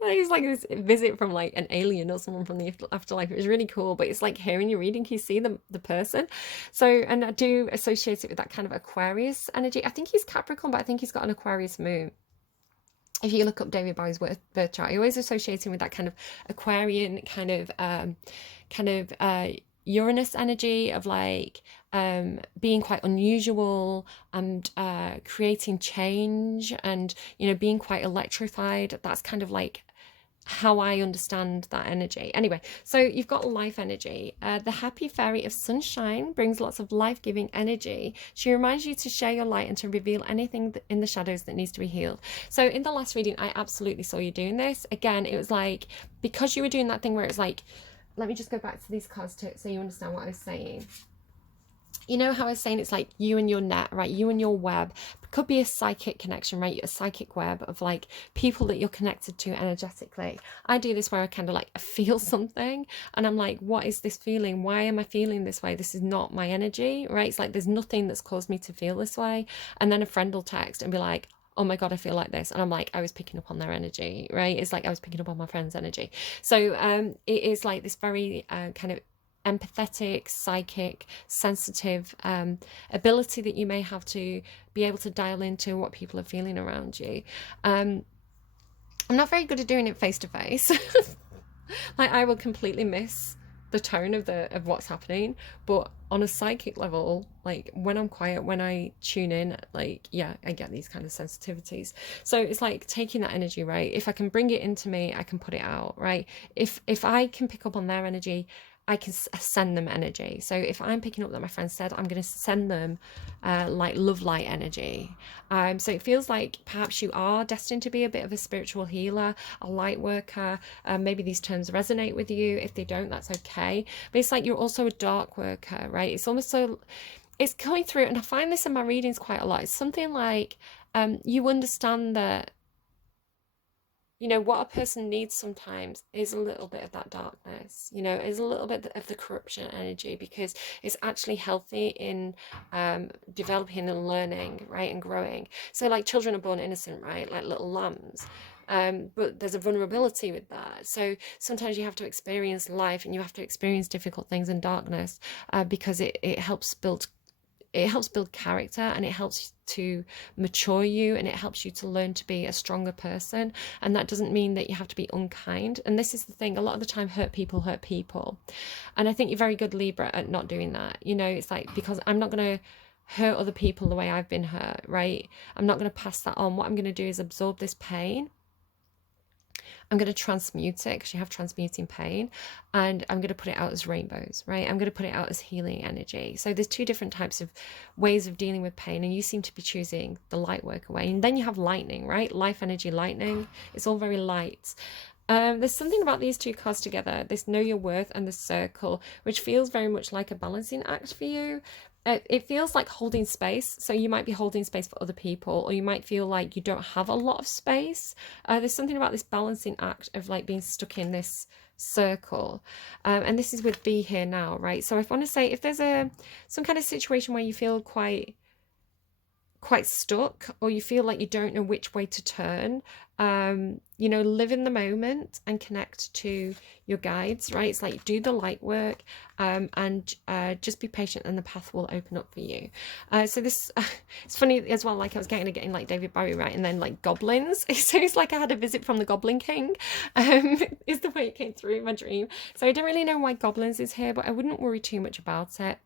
It was like this visit from like an alien or someone from the afterlife. It was really cool, but it's like hearing you reading, can you see the person? So, and I do associate it with that kind of Aquarius energy. I think he's Capricorn, but I think he's got an Aquarius moon. If you look up David Bowie's birth chart, I always associate him with that kind of Aquarian kind of Uranus energy of like being quite unusual and creating change and you know being quite electrified. That's kind of like how I understand that energy. Anyway, so you've got life energy. The happy fairy of sunshine brings lots of life-giving energy. She reminds you to share your light and to reveal anything in the shadows that needs to be healed. So in the last reading, I absolutely saw you doing this. Again, it was like, because you were doing that thing where it's like, let me just go back to these cards so you understand what I was saying. You know how I was saying it's like you and your net, right? You and your web. It could be a psychic connection, right? A psychic web of like people that you're connected to energetically. I do this where I kind of like feel something and I'm like, what is this feeling? Why am I feeling this way? This is not my energy, right? It's like there's nothing that's caused me to feel this way. And then a friend will text and be like, oh my God, I feel like this. And I'm like, I was picking up on their energy, right? It's like I was picking up on my friend's energy. So it is like this very kind of empathetic, psychic, sensitive ability that you may have to be able to dial into what people are feeling around you. I'm not very good at doing it face to face. Like I will completely miss the tone of what's happening, but on a psychic level, like when I'm quiet, when I tune in, like yeah, I get these kind of sensitivities. So it's like taking that energy, right? If I can bring it into me, I can put it out, right? If I can pick up on their energy, I can send them energy. So if I'm picking up that my friend said, I'm going to send them like love light energy. So it feels like perhaps you are destined to be a bit of a spiritual healer, a light worker. Maybe these terms resonate with you. If they don't, that's okay. But it's like you're also a dark worker, right? It's almost so, it's coming through. And I find this in my readings quite a lot. It's something like you understand that you know what a person needs sometimes is a little bit of that darkness, you know, is a little bit of the corruption energy because it's actually healthy in developing and learning, right, and growing. So like children are born innocent, right, like little lambs, but there's a vulnerability with that. So sometimes you have to experience life and you have to experience difficult things in darkness because it helps build character and it helps to mature you and it helps you to learn to be a stronger person. And that doesn't mean that you have to be unkind. And this is the thing, a lot of the time hurt people. And I think you're very good, Libra, at not doing that. You know, it's like, because I'm not going to hurt other people the way I've been hurt, right? I'm not going to pass that on. What I'm going to do is absorb this pain. I'm going to transmute it because you have transmuting pain, and I'm going to put it out as rainbows, right? I'm going to put it out as healing energy. So there's two different types of ways of dealing with pain, and you seem to be choosing the light work away. And then you have lightning, right? Life energy, lightning. It's all very light. There's something about these two cards together, this know your worth and the circle, which feels very much like a balancing act for you. it feels like holding space. So you might be holding space for other people, or you might feel like you don't have a lot of space. There's something about this balancing act of like being stuck in this circle, and this is with be here now, right? So if I want to say, if there's some kind of situation where you feel quite stuck, or you feel like you don't know which way to turn, you know, live in the moment and connect to your guides, right? It's like do the light work, and just be patient, and the path will open up for you. So this it's funny as well, like I was getting like David Bowie, right? And then like goblins. So it's like I had a visit from the Goblin King, is the way it came through in my dream. So I don't really know why goblins is here, but I wouldn't worry too much about it.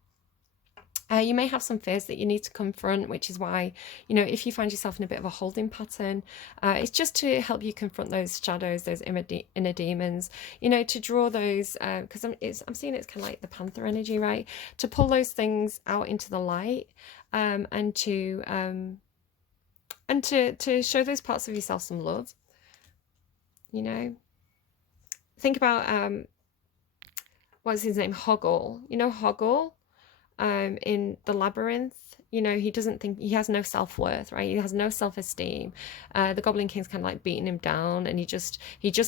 You may have some fears that you need to confront, which is why, you know, if you find yourself in a bit of a holding pattern, it's just to help you confront those shadows, those inner demons, you know, to draw those, because I'm seeing it's kind of like the panther energy, right? To pull those things out into the light, and to show those parts of yourself some love, you know. Think about, what's his name? Hoggle. You know, Hoggle? In the labyrinth, you know, he doesn't think, he has no self-worth, right? He has no self-esteem. The Goblin King's kind of like beating him down, and he just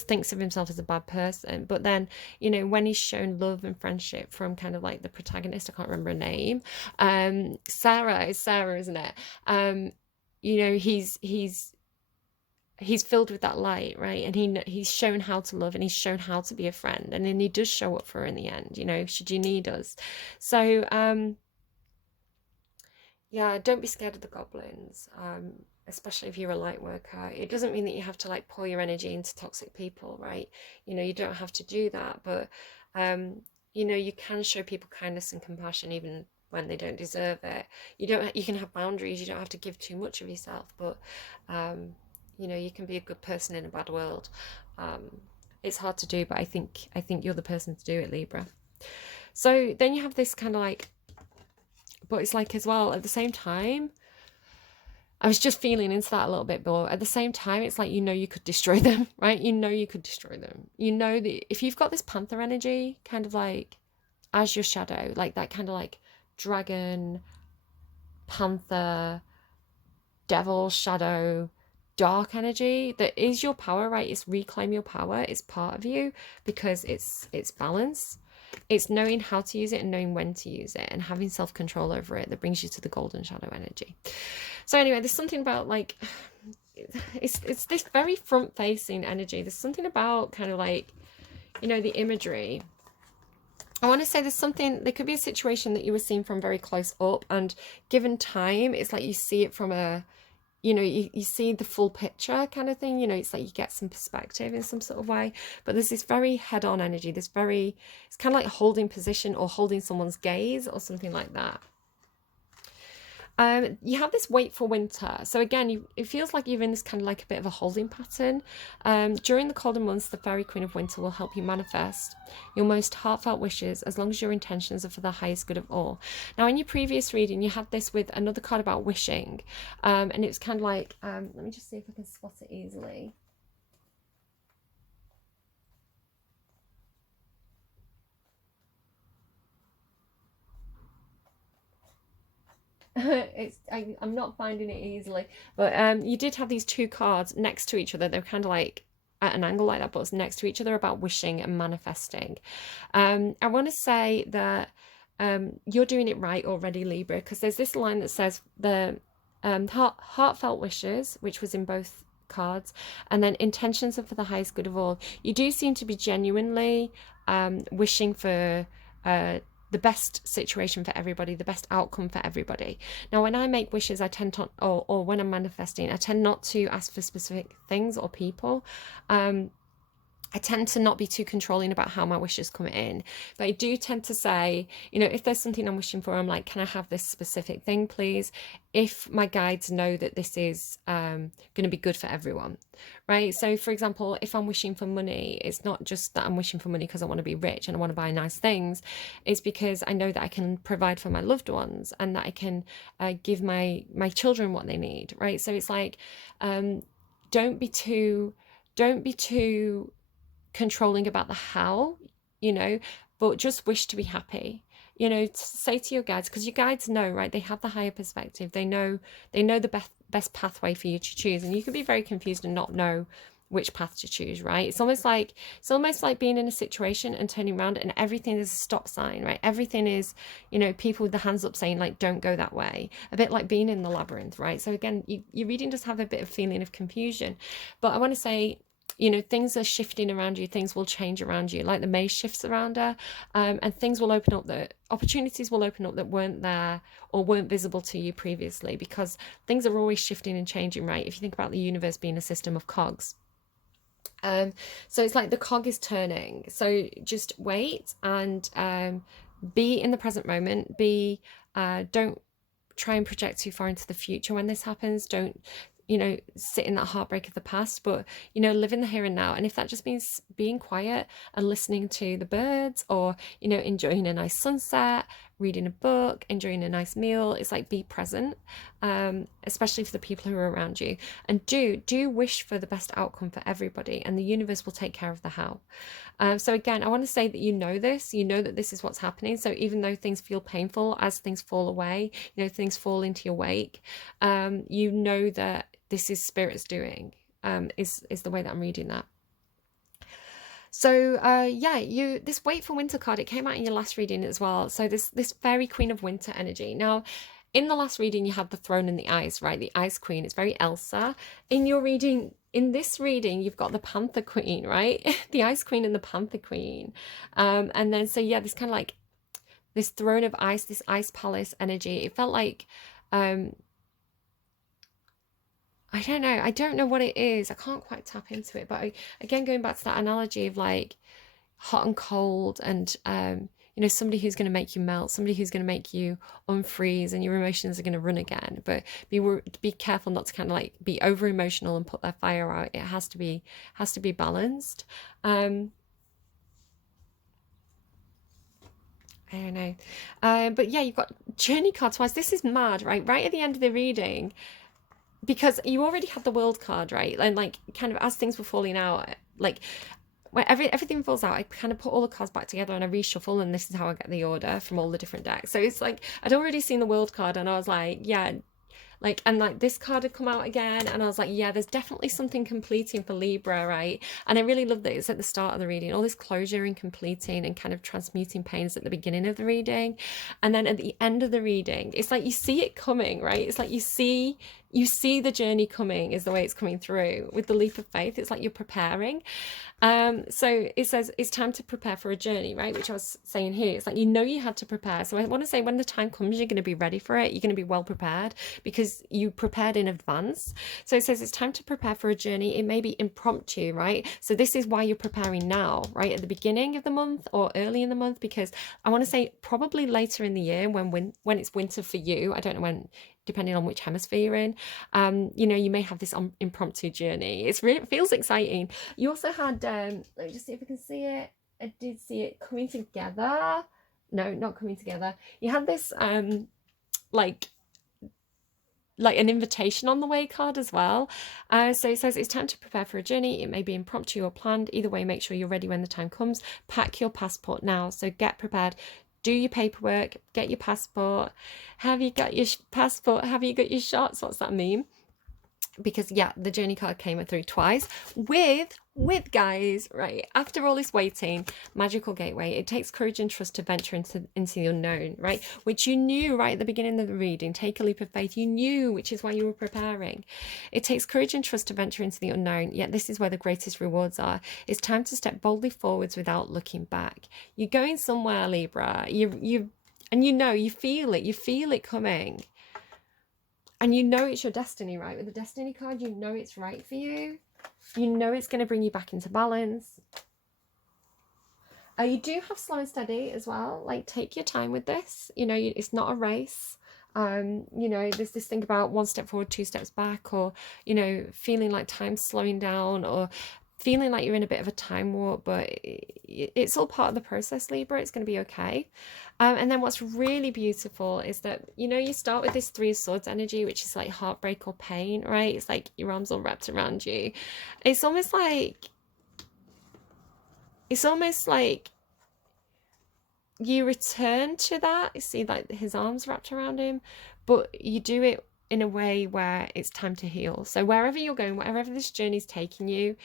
thinks of himself as a bad person. But then, you know, when he's shown love and friendship from kind of like the protagonist, I can't remember her name, Sarah, isn't it? You know, he's filled with that light, right? And he's shown how to love, and he's shown how to be a friend, and then he does show up for her in the end, you know, should you need us. So yeah, don't be scared of the goblins, especially if you're a light worker. It doesn't mean that you have to like pour your energy into toxic people, right? You know, you don't have to do that, but you know, you can show people kindness and compassion even when they don't deserve it. You can have boundaries, you don't have to give too much of yourself, but you know, you can be a good person in a bad world. um it's hard to do, but I think you're the person to do it, Libra. So then you have this kind of like, but it's like as well at the same time, I was just feeling into that a little bit, but at the same time, it's like, you know, you could destroy them, right? You know, you could destroy them. You know that if you've got this panther energy, kind of like as your shadow, like that kind of like dragon, panther, devil, shadow, dark energy, that is your power, right? It's reclaim your power. It's part of you, because it's balance. It's knowing how to use it and knowing when to use it, and having self-control over it that brings you to the golden shadow energy. So anyway, there's something about like, it's this very front-facing energy. There's something about kind of like, you know, the imagery. I want to say there could be a situation that you were seeing from very close up, and given time, it's like you see it from a, you know, you see the full picture kind of thing, you know, it's like you get some perspective in some sort of way. But there's this very head-on energy, it's kind of like holding position or holding someone's gaze or something like that. You have this wait for winter. So again, it feels like you're in this kind of like a bit of a holding pattern. During the colder months, the Fairy Queen of Winter will help you manifest your most heartfelt wishes, as long as your intentions are for the highest good of all. Now, in your previous reading, you had this with another card about wishing. And it was kind of like, let me just see if I can spot it easily. I'm not finding it easily, but you did have these two cards next to each other. They're kind of like at an angle like that, but it's next to each other, about wishing and manifesting. I want to say that you're doing it right already, Libra, because there's this line that says the heartfelt wishes, which was in both cards, and then intentions are for the highest good of all. You do seem to be genuinely wishing for the best situation for everybody, the best outcome for everybody. Now, when I make wishes, I tend to, or when I'm manifesting, I tend not to ask for specific things or people. I tend to not be too controlling about how my wishes come in, but I do tend to say, you know, if there's something I'm wishing for, I'm like, can I have this specific thing, please? If my guides know that this is going to be good for everyone, right? So, for example, if I'm wishing for money, it's not just that I'm wishing for money because I want to be rich and I want to buy nice things. It's because I know that I can provide for my loved ones, and that I can give my children what they need, right? So it's like, don't be too controlling about the how, you know, but just wish to be happy. you know, to say to your guides, because your guides know, right? They have the higher perspective. They know the best pathway for you to choose, and you can be very confused and not know which path to choose, right? It's almost like being in a situation and turning around and everything is a stop sign, right? Everything is, you know, people with the hands up saying like, don't go that way. A bit like being in the labyrinth, right? So again, your reading does have a bit of feeling of confusion, but I want to say, you know, things are shifting around you, things will change around you, like the maze shifts around her, and things will open up, that opportunities will open up that weren't there or weren't visible to you previously, because things are always shifting and changing, right? If you think about the universe being a system of cogs, so it's like the cog is turning. So just wait and be in the present moment. Don't try and project too far into the future when this happens. Don't, you know, sit in that heartbreak of the past, but, you know, live in the here and now. And if that just means being quiet and listening to the birds, or, you know, enjoying a nice sunset, reading a book, enjoying a nice meal, it's like be present, especially for the people who are around you. And do wish for the best outcome for everybody, and the universe will take care of the how. So again, I want to say that you know this, you know that this is what's happening. So even though things feel painful, as things fall away, you know, things fall into your wake, you know that this is spirit's doing, is the way that I'm reading that. So yeah, this Wait for Winter card, it came out in your last reading as well. So this fairy queen of winter energy. Now, in the last reading, you had the throne and the ice, right? The ice queen. It's very Elsa. In this reading, you've got the panther queen, right? The ice queen and the panther queen. And then so yeah, this kind of like this throne of ice, this ice palace energy. It felt like I don't know. I don't know what it is. I can't quite tap into it. But again, going back to that analogy of like hot and cold, and you know, somebody who's going to make you melt, somebody who's going to make you unfreeze, and your emotions are going to run again. But be careful not to kind of like be over emotional and put their fire out. It has to be balanced. I don't know. But yeah, you've got journey card twice. This is mad, right? Right at the end of the reading, because you already had the world card, right? And like kind of as things were falling out, like when everything falls out, I kind of put all the cards back together and I reshuffle, and this is how I get the order from all the different decks. So it's like I'd already seen the world card and I was like, yeah, like, and like this card had come out again, and I was like, yeah, there's definitely something completing for Libra, right? And I really love that it's at the start of the reading, all this closure and completing and kind of transmuting pains at the beginning of the reading, and then at the end of the reading, it's like you see it coming, right? It's like you see the journey coming, is the way it's coming through with the leap of faith. It's like you're preparing. So it says it's time to prepare for a journey, right? Which I was saying here. It's like, you know, you had to prepare. So I want to say when the time comes, you're going to be ready for it. You're going to be well prepared because you prepared in advance. So it says it's time to prepare for a journey. It may be impromptu, right? So this is why you're preparing now, right? At the beginning of the month or early in the month, because I want to say probably later in the year when it's winter for you. I don't know when, depending on which hemisphere you're in, you know, you may have this impromptu journey. It feels exciting. You also had, let me just see if I can see it. I did see it coming together. No, not coming together. You had this, like an invitation on the way card as well. So it says it's time to prepare for a journey. It may be impromptu or planned. Either way, make sure you're ready when the time comes. Pack your passport now. So get prepared. Do your paperwork. Get your passport. Have you got your passport? Have you got your shots? What's that mean? Because yeah, the journey card came through twice with guys, right? After all this waiting, magical gateway. It takes courage and trust to venture into the unknown, right? Which you knew right at the beginning of the reading. Take a leap of faith. You knew, which is why you were preparing. It takes courage and trust to venture into the unknown. Yet this is where the greatest rewards are. It's time to step boldly forwards without looking back. You're going somewhere, Libra. And you know, you feel it. You feel it coming. And you know it's your destiny, right? With the destiny card, you know it's right for you. You know it's going to bring you back into balance. You do have slow and steady as well. Like, take your time with this. You know, it's not a race. You know, there's this thing about 1 step forward, 2 steps back, or, you know, feeling like time's slowing down, or feeling like you're in a bit of a time warp, but it's all part of the process, Libra. It's going to be okay. And then what's really beautiful is that, you know, you start with this 3 of Swords energy, which is like heartbreak or pain, right? It's like your arms all wrapped around you. It's almost like you return to that. You see, like his arms wrapped around him, but you do it in a way where it's time to heal. So wherever you're going, wherever this journey's taking you,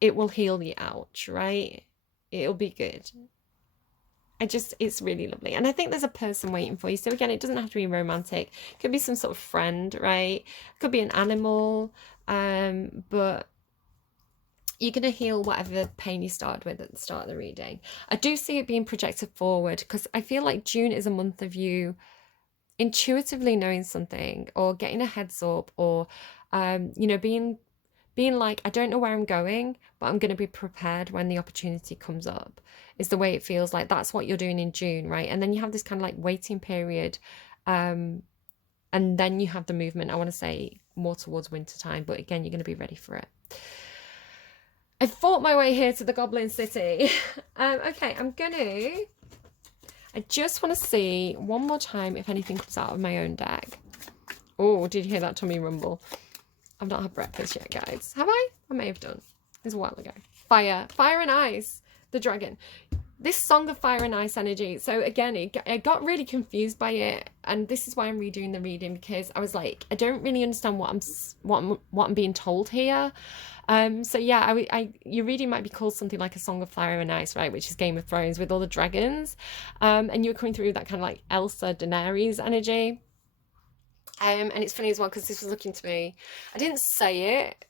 it will heal you out, right? It'll be good. It's really lovely. And I think there's a person waiting for you. So again, it doesn't have to be romantic. It could be some sort of friend, right? It could be an animal. But you're going to heal whatever pain you started with at the start of the reading. I do see it being projected forward because I feel like June is a month of you intuitively knowing something or getting a heads up or, being like, I don't know where I'm going, but I'm going to be prepared when the opportunity comes up, is the way it feels like. That's what you're doing in June, right? And then you have this kind of like waiting period. And then you have the movement, I want to say more towards winter time, but again, you're going to be ready for it. I fought my way here to the Goblin City. Okay, I just want to see one more time if anything comes out of my own deck. Oh, did you hear that tummy rumble? I've not had breakfast yet, guys. Have I? I may have done. It was a while ago. Fire and ice. The dragon. This Song of Fire and Ice energy. So again, I got really confused by it, and this is why I'm redoing the reading, because I was like, I don't really understand what I'm being told here. So yeah, your reading might be called something like A Song of Fire and Ice, right? Which is Game of Thrones with all the dragons. And you were coming through that kind of like Elsa Daenerys energy. And it's funny as well because this was looking to me. I didn't say it.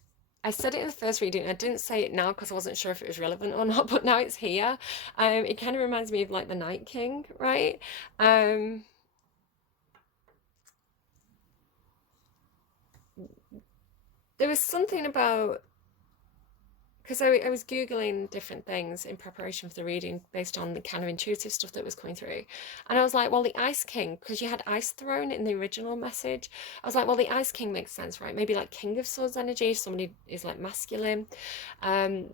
I said it in the first reading. I didn't say it now because I wasn't sure if it was relevant or not, but now it's here. It kind of reminds me of like the Night King, right? There was something about, because I was Googling different things in preparation for the reading based on the kind of intuitive stuff that was coming through. And I was like, well, the Ice King, because you had Ice Throne in the original message. I was like, well, the Ice King makes sense, right? Maybe like King of Swords energy, somebody is like masculine. Or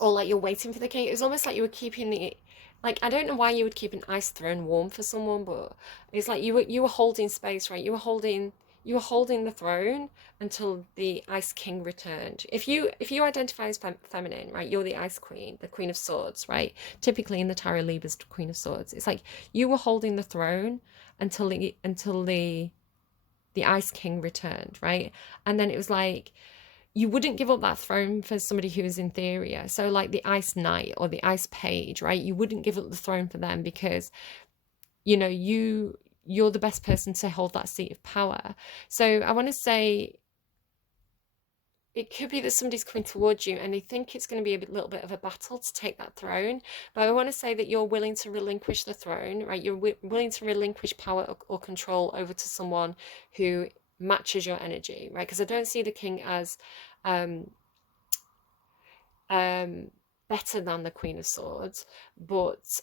like you're waiting for the king. It was almost like you were keeping the, like, I don't know why you would keep an ice throne warm for someone, but it's like you were holding space, right? You were holding the throne until the Ice King returned. If you identify as feminine, right, you're the Ice Queen, the Queen of Swords, right? Typically in the Tarot Libra's Queen of Swords. It's like you were holding the throne until the Ice King returned, right? And then it was like you wouldn't give up that throne for somebody who is inferior. So like the Ice Knight or the Ice Page, right? You wouldn't give up the throne for them because, you're the best person to hold that seat of power. So I want to say it could be that somebody's coming towards you and they think it's going to be a little bit of a battle to take that throne. But I want to say that you're willing to relinquish the throne, right? You're willing to relinquish power or control over to someone who matches your energy, right? Because I don't see the king as um, better than the Queen of Swords, but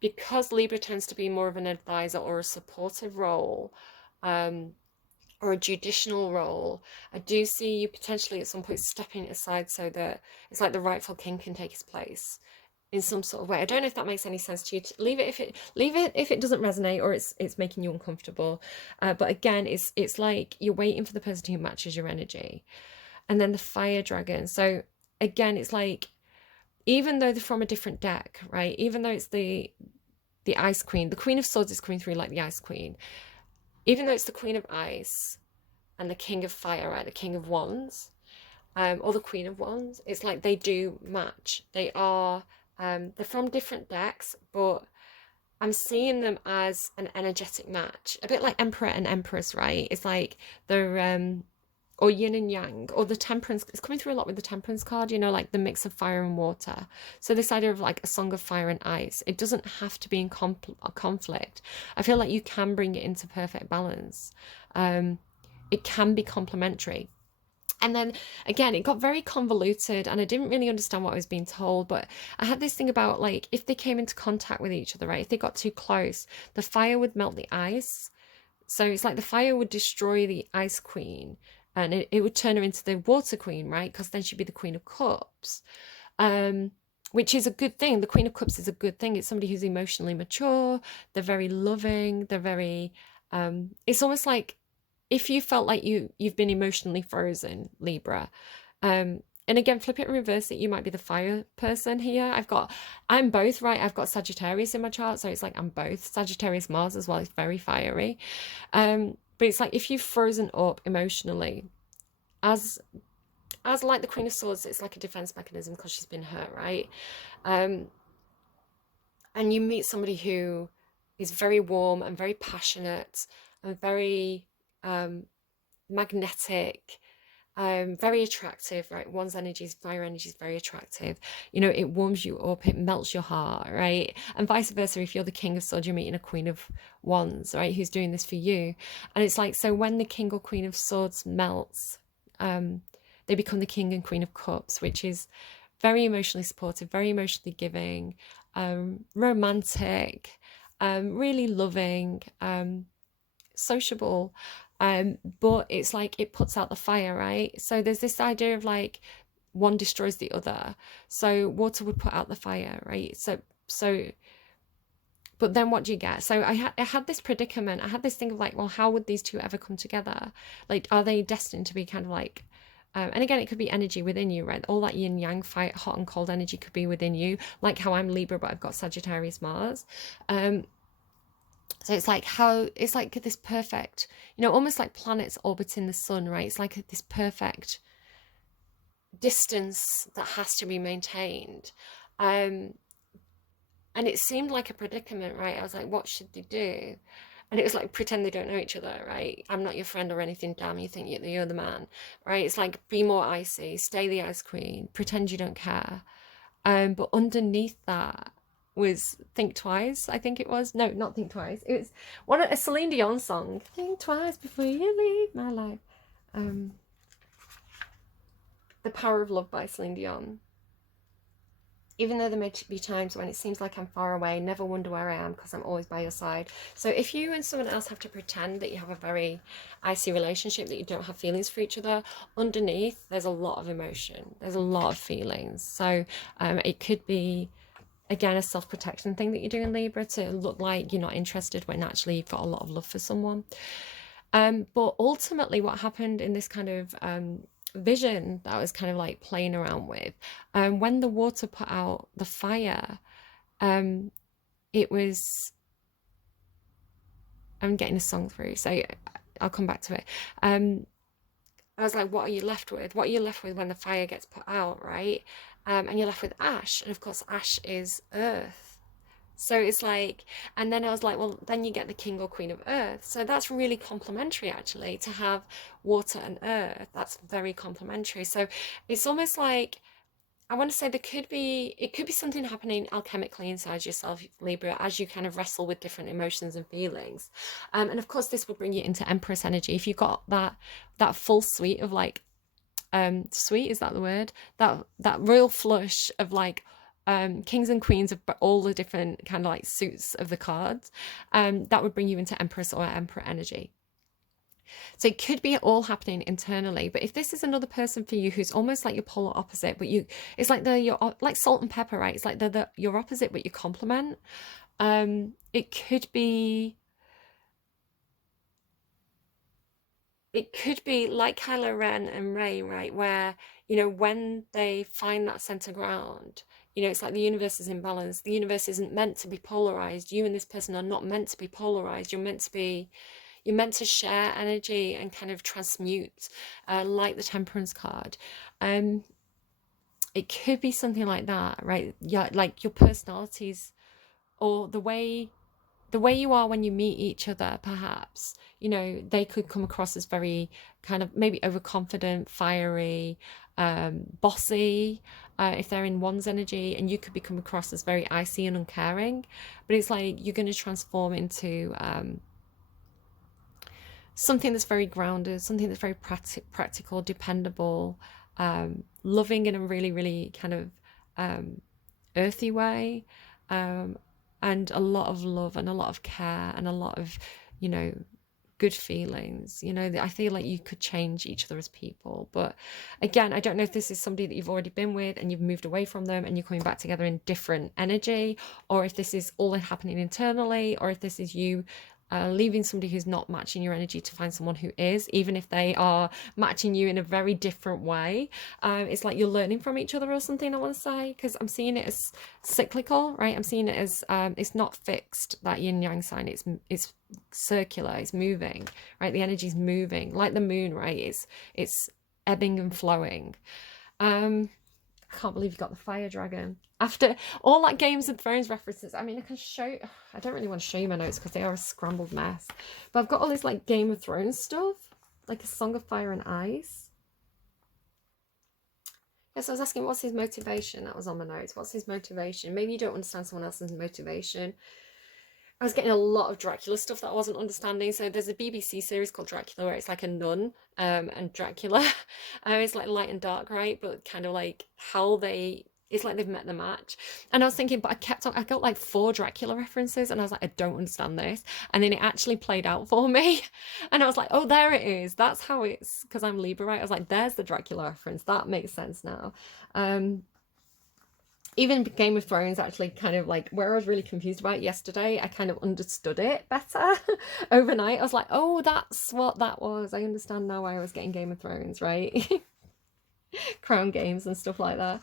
because Libra tends to be more of an advisor or a supportive role, or a judicial role, I do see you potentially at some point stepping aside so that it's like the rightful king can take his place in some sort of way. I don't know if that makes any sense to you. Leave it if it doesn't resonate or it's making you uncomfortable. But again, it's like you're waiting for the person who matches your energy. And then the fire dragon. So again, it's like even though they're from a different deck, right? Even though it's the Ice Queen, the Queen of Swords is coming through like the Ice Queen. Even though it's the Queen of Ice and the King of Fire, right? The King of Wands, or the Queen of Wands, it's like they do match. They are, they're from different decks, but I'm seeing them as an energetic match. A bit like Emperor and Empress, right? It's like they're, or yin and yang, or the temperance. It's coming through a lot with the temperance card, like the mix of fire and water. So this idea of like a song of fire and ice, it doesn't have to be in conflict. I feel like you can bring it into perfect balance. It can be complementary. And then again, it got very convoluted and I didn't really understand what I was being told, but I had this thing about like if they came into contact with each other, right? If they got too close, the fire would melt the ice. So it's like the fire would destroy the Ice Queen and it would turn her into the Water Queen, right? Because then she'd be the Queen of Cups, which is a good thing. The Queen of Cups is a good thing. It's somebody who's emotionally mature. They're very loving. They're very, it's almost like if you felt like you've been emotionally frozen, Libra, And again, flip it and reverse it. You might be the fire person here. I'm both, right? I've got Sagittarius in my chart. So it's like I'm both. Sagittarius Mars as well is very fiery. But it's like if you've frozen up emotionally, as like the Queen of Swords, it's like a defense mechanism because she's been hurt, right? And you meet somebody who is very warm and very passionate and very magnetic, very attractive, right? One's fire energy is very attractive. You know, it warms you up, it melts your heart, right? And vice versa, if you're the King of Swords, you're meeting a Queen of Wands, right? Who's doing this for you. And it's like, so when the King or Queen of Swords melts, they become the King and Queen of Cups, which is very emotionally supportive, very emotionally giving, romantic, really loving, sociable, but it's like it puts out the fire, right? So there's this idea of like one destroys the other. So water would put out the fire, right? So but then what do you get? So I had this predicament. I had this thing of like, well, how would these two ever come together? Like, are they destined to be kind of like, and again, it could be energy within you, right? All that yin yang fight, hot and cold energy could be within you, like how I'm Libra, but I've got Sagittarius Mars. So it's like this perfect, you know, almost like planets orbiting the sun, right? It's like this perfect distance that has to be maintained. And it seemed like a predicament, right? I was like, what should they do? And it was like, pretend they don't know each other, right? I'm not your friend or anything, damn, you think you're the man, right? It's like, be more icy, stay the ice queen, pretend you don't care. But underneath that was Think Twice, I think it was. No, not Think Twice. It was a Celine Dion song. Think twice before you leave my life. The Power of Love by Celine Dion. Even though there may be times when it seems like I'm far away, never wonder where I am because I'm always by your side. So if you and someone else have to pretend that you have a very icy relationship, that you don't have feelings for each other, underneath there's a lot of emotion, there's a lot of feelings. So it could be, again, a self-protection thing that you do in Libra to look like you're not interested when actually you've got a lot of love for someone. But ultimately what happened in this kind of vision that I was kind of like playing around with, when the water put out the fire, it was, I'm getting a song through, so I'll come back to it. I was like, what are you left with? What are you left with when the fire gets put out, right? And you're left with ash, and of course ash is earth. So it's like, and then I was like, well, then you get the King or Queen of Earth. So that's really complementary, actually, to have water and earth. That's very complementary. So it's almost like, I want to say it could be something happening alchemically inside yourself, Libra, as you kind of wrestle with different emotions and feelings. And of course, this will bring you into Empress energy. If you've got that full suite of like, sweet, is that the word? That real flush of like, kings and queens of all the different kind of like suits of the cards, that would bring you into Empress or Emperor energy. So it could be all happening internally, but if this is another person for you who's almost like your polar opposite, but it's like you're like salt and pepper, right? It's like your opposite, but you complement. It could be like Kylo Ren and Rey, right? Where, you know, when they find that center ground, you know, it's like the universe is in balance. The universe isn't meant to be polarized. You and this person are not meant to be polarized. You're meant to share energy and kind of transmute, like the Temperance card. It could be something like that, right? Yeah, like your personalities or the way you are when you meet each other, perhaps, you know, they could come across as very kind of maybe overconfident, fiery, bossy, if they're in one's energy, and you could become across as very icy and uncaring. But it's like you're going to transform into something that's very grounded, something that's very practical, dependable, loving in a really, really kind of earthy way, and a lot of love and a lot of care and a lot of, you know, good feelings. You know, I feel like you could change each other as people. But again, I don't know if this is somebody that you've already been with and you've moved away from them and you're coming back together in different energy, or if this is all happening internally, or if this is you leaving somebody who's not matching your energy to find someone who is, even if they are matching you in a very different way. It's like you're learning from each other or something, I want to say, because I'm seeing it as cyclical, right? I'm seeing it as it's not fixed, that yin yang sign. It's circular, it's moving, right? The energy's moving like the moon, right? It's ebbing and flowing. I can't believe you got the fire dragon. After all that Games of Thrones references, I mean, I can show you, I don't really want to show you my notes because they are a scrambled mess. But I've got all this like Game of Thrones stuff, like A Song of Fire and Ice. Yes, I was asking what's his motivation. That was on my notes. What's his motivation? Maybe you don't understand someone else's motivation. I was getting a lot of Dracula stuff that I wasn't understanding. So there's a BBC series called Dracula where it's like a nun and Dracula. It's like light and dark, right? But kind of like how it's like they've met the match. And I was thinking, but I got like 4 Dracula references and I was like, I don't understand this. And then it actually played out for me. And I was like, oh, there it is. That's how it's, because I'm Libra, right? I was like, there's the Dracula reference. That makes sense now. Even Game of Thrones, actually, kind of like where I was really confused about it yesterday, I kind of understood it better overnight. I was like, oh, that's what that was. I understand now why I was getting Game of Thrones, right? Crown games and stuff like that.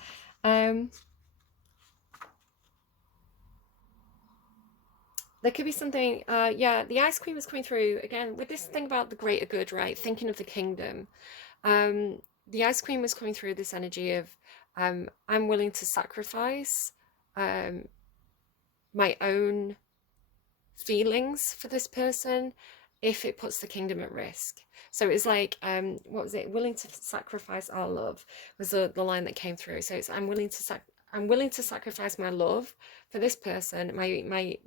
There could be something, yeah, the Ice Queen was coming through again with this thing about the greater good, right? Thinking of the kingdom. The Ice Queen was coming through this energy of, I'm willing to sacrifice um, my own feelings for this person if it puts the kingdom at risk. So it's like, what was it? Willing to sacrifice our love was the line that came through. So it's I'm willing to sacrifice my love for this person, my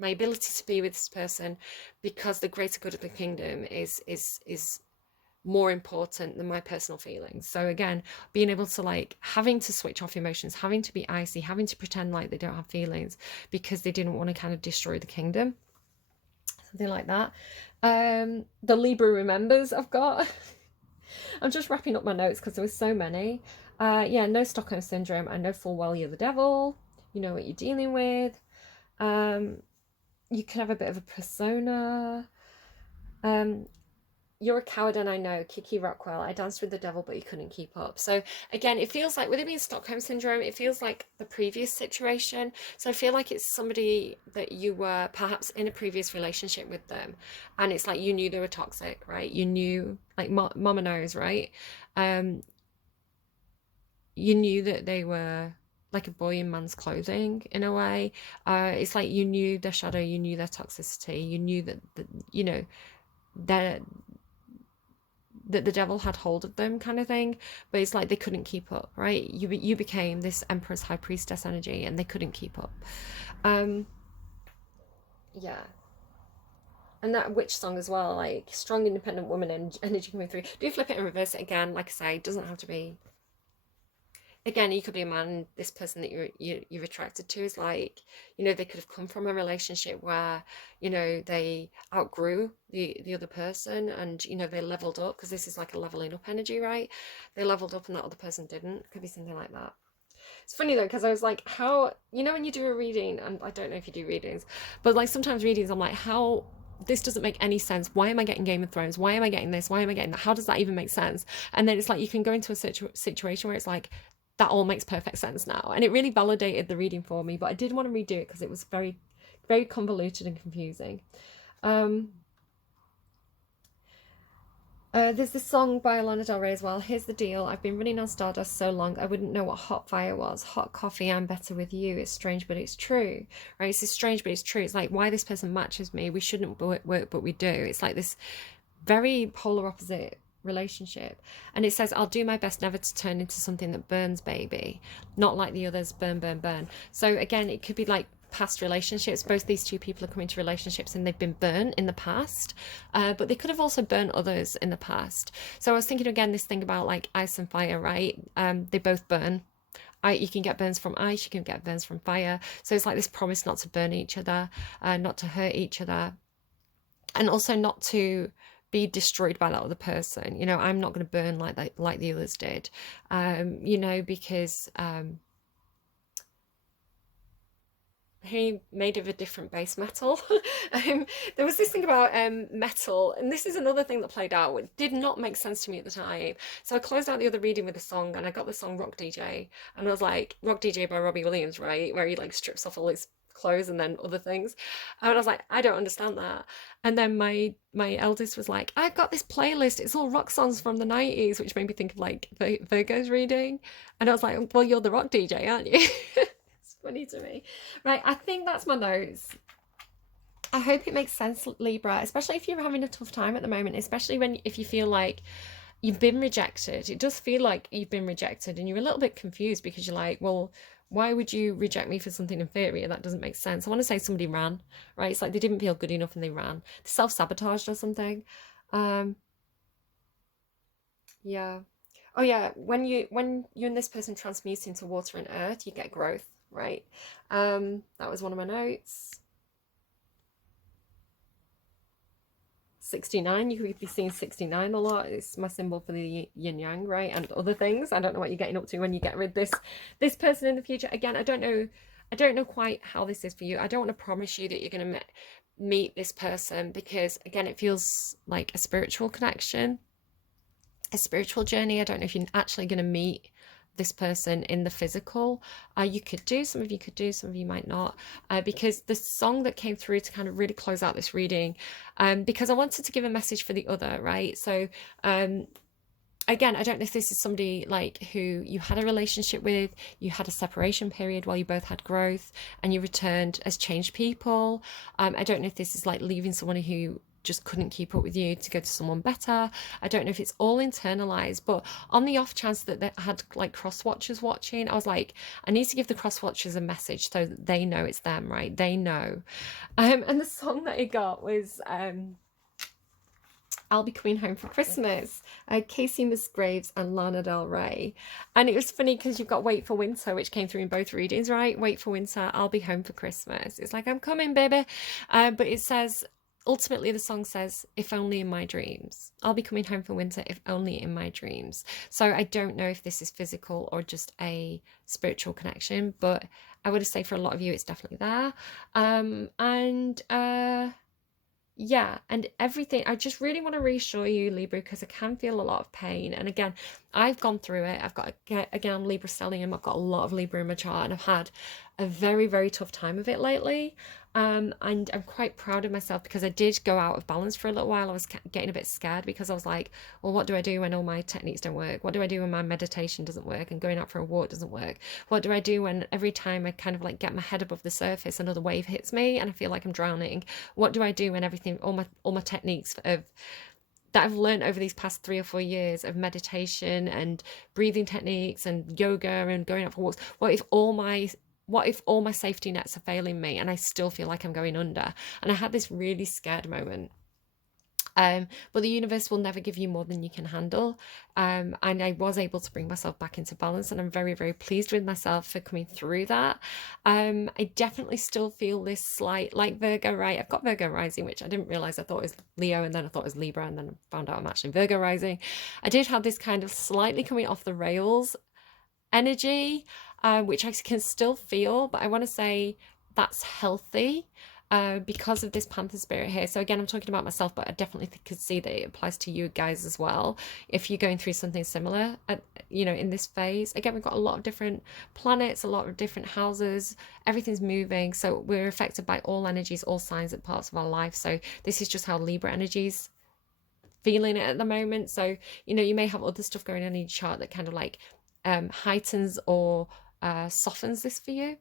ability to be with this person, because the greater good of the kingdom is more important than my personal feelings. So again, being able to like having to switch off emotions, having to be icy, having to pretend like they don't have feelings because they didn't want to kind of destroy the kingdom, something like that. The Libra remembers I've got. I'm just wrapping up my notes because there was so many. Yeah, no Stockholm syndrome. I know full well you're the devil. You know what you're dealing with. You can have a bit of a persona. You're a coward and I know, Kiki Rockwell. I danced with the devil, but you couldn't keep up. So again, it feels like, with it being Stockholm syndrome, it feels like the previous situation. So I feel like it's somebody that you were perhaps in a previous relationship with them, and it's like you knew they were toxic, right? You knew, like Mama knows, right? You knew that they were like a boy in man's clothing in a way. It's like you knew their shadow, you knew their toxicity, you knew that you know that the devil had hold of them, kind of thing. But it's like they couldn't keep up, right? You became this Empress High Priestess energy and they couldn't keep up. Yeah. And that witch song as well, like strong independent woman and energy coming through. Do flip it and reverse it again. Like I say, it doesn't have to be, again, you could be a man. This person that you're attracted to is like, you know, they could have come from a relationship where, you know, they outgrew the other person, and you know they leveled up, because this is like a leveling up energy, right? They leveled up and that other person didn't. Could be something like that. It's funny though, because I was like, how, you know, when you do a reading, and I don't know if you do readings, but like sometimes readings, I'm like, how, this doesn't make any sense. Why am I getting Game of Thrones? Why am I getting this? Why am I getting that? How does that even make sense? And then it's like you can go into a situation where it's like, that all makes perfect sense now. And it really validated the reading for me, but I did want to redo it because it was very, very convoluted and confusing. There's this song by Lana Del Rey as well. Here's the deal. I've been running on Stardust so long, I wouldn't know what hot fire was. Hot coffee, I'm better with you. It's strange, but it's true. Right? It's strange, but it's true. It's like, why this person matches me. We shouldn't work, but we do. It's like this very polar opposite relationship. And it says, I'll do my best never to turn into something that burns, baby. Not like the others, burn, burn, burn. So again, it could be like past relationships. Both these two people are coming to relationships and they've been burnt in the past, but they could have also burnt others in the past. So I was thinking again, this thing about like ice and fire, right? They both burn. You can get burns from ice, you can get burns from fire. So it's like this promise not to burn each other, not to hurt each other, and also not to be destroyed by that other person. You know, I'm not going to burn like that, like the others did, you know, because he made of a different base metal. um, there was this thing about metal, and this is another thing that played out. It did not make sense to me at the time. So I closed out the other reading with a song, and I got the song Rock DJ, and I was like, Rock DJ by Robbie Williams, right? Where he like strips off all his clothes and then other things. And I was like, I don't understand that. And then my eldest was like, I've got this playlist. It's all rock songs from the 90s, which made me think of like Virgo's reading. And I was like, well, you're the rock DJ, aren't you? It's funny to me. Right, I think that's my notes. I hope it makes sense, Libra, especially if you're having a tough time at the moment, especially when if you feel like you've been rejected. It does feel like you've been rejected and you're a little bit confused because you're like, well, why would you reject me for something inferior? That doesn't make sense. I want to say somebody ran, right? It's like they didn't feel good enough and they ran. They self-sabotaged or something. Um, yeah. Oh yeah, when you and this person transmute into water and earth, you get growth, right? That was one of my notes. 69, you could be seeing 69 a lot. It's my symbol for the yin yang, right? And other things. I don't know what you're getting up to when you get rid of this person in the future. Again, I don't know quite how this is for you. I don't want to promise you that you're going to meet this person because again, it feels like a spiritual connection, a spiritual journey. I don't know if you're actually going to meet this person in the physical. You could do, some of you could do, some of you might not, because the song that came through to kind of really close out this reading, because I wanted to give a message for the other, right? So again, I don't know if this is somebody like who you had a relationship with, you had a separation period while you both had growth and you returned as changed people. I don't know if this is like leaving someone who just couldn't keep up with you to go to someone better. I don't know if it's all internalized, but on the off chance that they had like cross watchers watching, I was like, I need to give the cross watchers a message so that they know it's them, right? They know. And the song that I got was I'll Be Coming Home for Christmas, Casey Musgraves and Lana Del Rey. And it was funny because you've got Wait for Winter, which came through in both readings, right? Wait for Winter, I'll be home for Christmas. It's like, I'm coming, baby. But it says, ultimately the song says, if only in my dreams. I'll be coming home for winter, if only in my dreams. So I don't know if this is physical or just a spiritual connection, but I would say for a lot of you, it's definitely there. And yeah, and everything, I just really want to reassure you, Libra, because I can feel a lot of pain. And again, I've gone through it. I've got, again, I'm Libra stellium. I've got a lot of Libra in my chart, and I've had a very, very tough time of it lately. And I'm quite proud of myself because I did go out of balance for a little while. I was getting a bit scared because I was like, well, what do I do when all my techniques don't work? What do I do when my meditation doesn't work and going out for a walk doesn't work? What do I do when every time I kind of like get my head above the surface, another wave hits me and I feel like I'm drowning? What do I do when everything, all my techniques of that I've learned over these past 3 or 4 years of meditation and breathing techniques and yoga and going out for walks, what if all my safety nets are failing me and I still feel like I'm going under? And I had this really scared moment. But the universe will never give you more than you can handle. And I was able to bring myself back into balance, and I'm very, very pleased with myself for coming through that. I definitely still feel this slight, like Virgo, right? I've got Virgo rising, which I didn't realize I thought it was Leo, and then I thought it was Libra, and then I found out I'm actually Virgo rising. I did have this kind of slightly coming off the rails energy, which I can still feel, but I want to say that's healthy. Because of this Panther spirit here. So again, I'm talking about myself, but I definitely could see that it applies to you guys as well. If you're going through something similar, in this phase, again, we've got a lot of different planets, a lot of different houses, everything's moving. So we're affected by all energies, all signs and parts of our life. So this is just how Libra energies feeling it at the moment. So, you may have other stuff going on in your chart that kind of like heightens or softens this for you.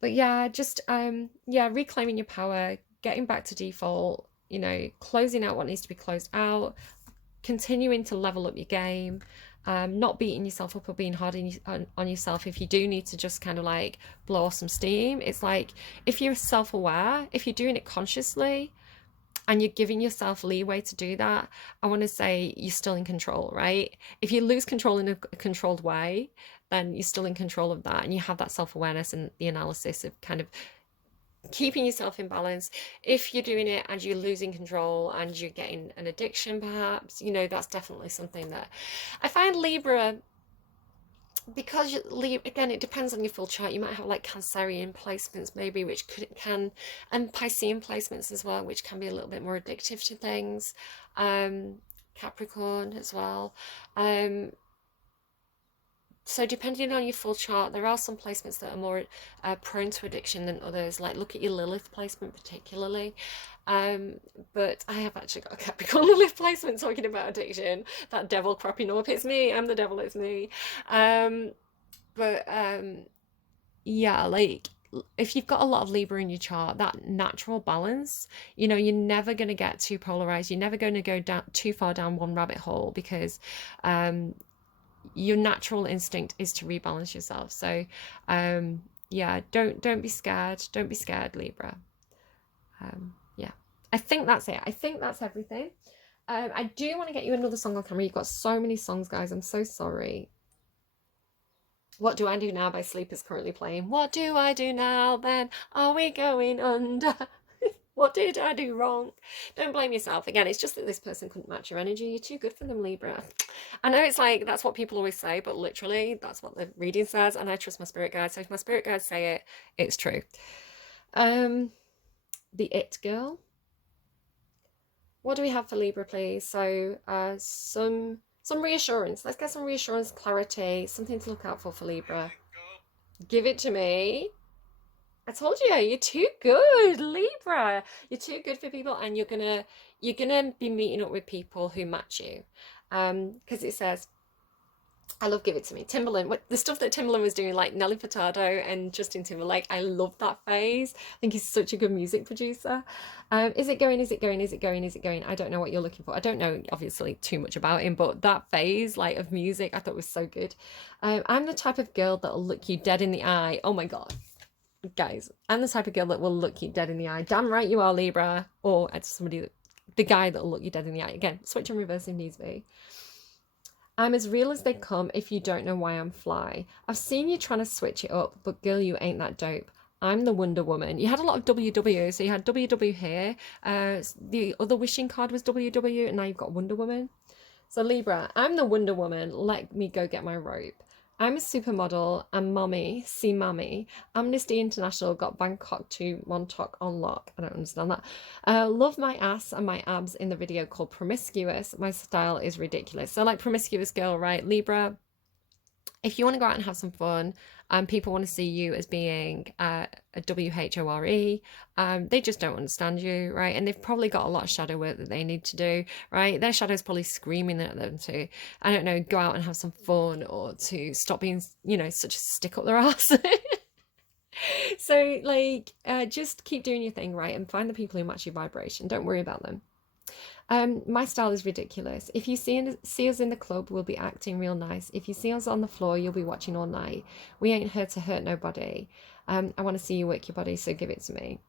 But yeah, just reclaiming your power, getting back to default, closing out what needs to be closed out, continuing to level up your game, not beating yourself up or being hard on yourself. If you do need to just kind of like blow off some steam, it's like, if you're self-aware, if you're doing it consciously and you're giving yourself leeway to do that, I want to say you're still in control, right? If you lose control in a controlled way, then you're still in control of that, and you have that self-awareness and the analysis of kind of keeping yourself in balance. If you're doing it and you're losing control and you're getting an addiction, perhaps, that's definitely something that I find Libra because again, it depends on your full chart. You might have like Cancerian placements maybe, which can, and Piscean placements as well, which can be a little bit more addictive to things. Um, Capricorn as well. Um, so depending on your full chart, there are some placements that are more prone to addiction than others. Like look at your Lilith placement particularly. Um, but I have actually got a Capricorn Lilith placement talking about addiction. That devil cropping up, it's me. I'm the devil, it's me. Um, but yeah, like if you've got a lot of Libra in your chart, that natural balance, you're never going to get too polarized. You're never going to go down too far down one rabbit hole because um your natural instinct is to rebalance yourself. So yeah, don't be scared. Don't be scared, Libra. Yeah. I think that's it. I think that's everything. I do want to get you another song on camera. You've got so many songs, guys. I'm so sorry. What Do I Do Now by Sleep is currently playing. What do I do now then? Are we going under? What did I do wrong? Don't blame yourself. Again, it's just that this person couldn't match your energy. You're too good for them, Libra. I know it's like, that's what people always say, but literally, that's what the reading says, and I trust my spirit guides. So if my spirit guides say it, it's true. The It Girl. What do we have for Libra, please? So some reassurance. Let's get some reassurance, clarity, something to look out for Libra. Give it to me. I told you, you're too good, Libra. You're too good for people, and you're gonna be meeting up with people who match you. Because it says, I love Give It To Me. Timbaland, the stuff that Timbaland was doing, like Nelly Furtado and Justin Timberlake, I love that phase. I think he's such a good music producer. Is it going? Is it going? Is it going? Is it going? I don't know what you're looking for. I don't know, obviously, too much about him, but that phase, like, of music, I thought was so good. I'm the type of girl that'll look you dead in the eye. Oh my God. Guys, I'm the type of girl that will look you dead in the eye. Damn right you are, Libra. Or it's the guy that'll look you dead in the eye. Again, switch and reverse if needs be. I'm as real as they come if you don't know why I'm fly. I've seen you trying to switch it up, but girl, you ain't that dope. I'm the Wonder Woman. You had a lot of WW, so you had WW here. The other wishing card was WW, and now you've got Wonder Woman. So Libra, I'm the Wonder Woman. Let me go get my rope. I'm a supermodel and mommy, see mommy. Amnesty International got Bangkok to Montauk on lock. I don't understand that. Love my ass and my abs in the video called Promiscuous. My style is ridiculous. So like Promiscuous Girl, right? Libra, if you want to go out and have some fun, people want to see you as being a WHORE, they just don't understand you, right? And they've probably got a lot of shadow work that they need to do, right? Their shadow's probably screaming at them to, I don't know, go out and have some fun, or to stop being, such a stick up their ass. So, like, just keep doing your thing, right? And find the people who match your vibration. Don't worry about them. My style is ridiculous. If you see us in the club, we'll be acting real nice. If you see us on the floor, you'll be watching all night. We ain't here to hurt nobody. I want to see you work your body, so give it to me.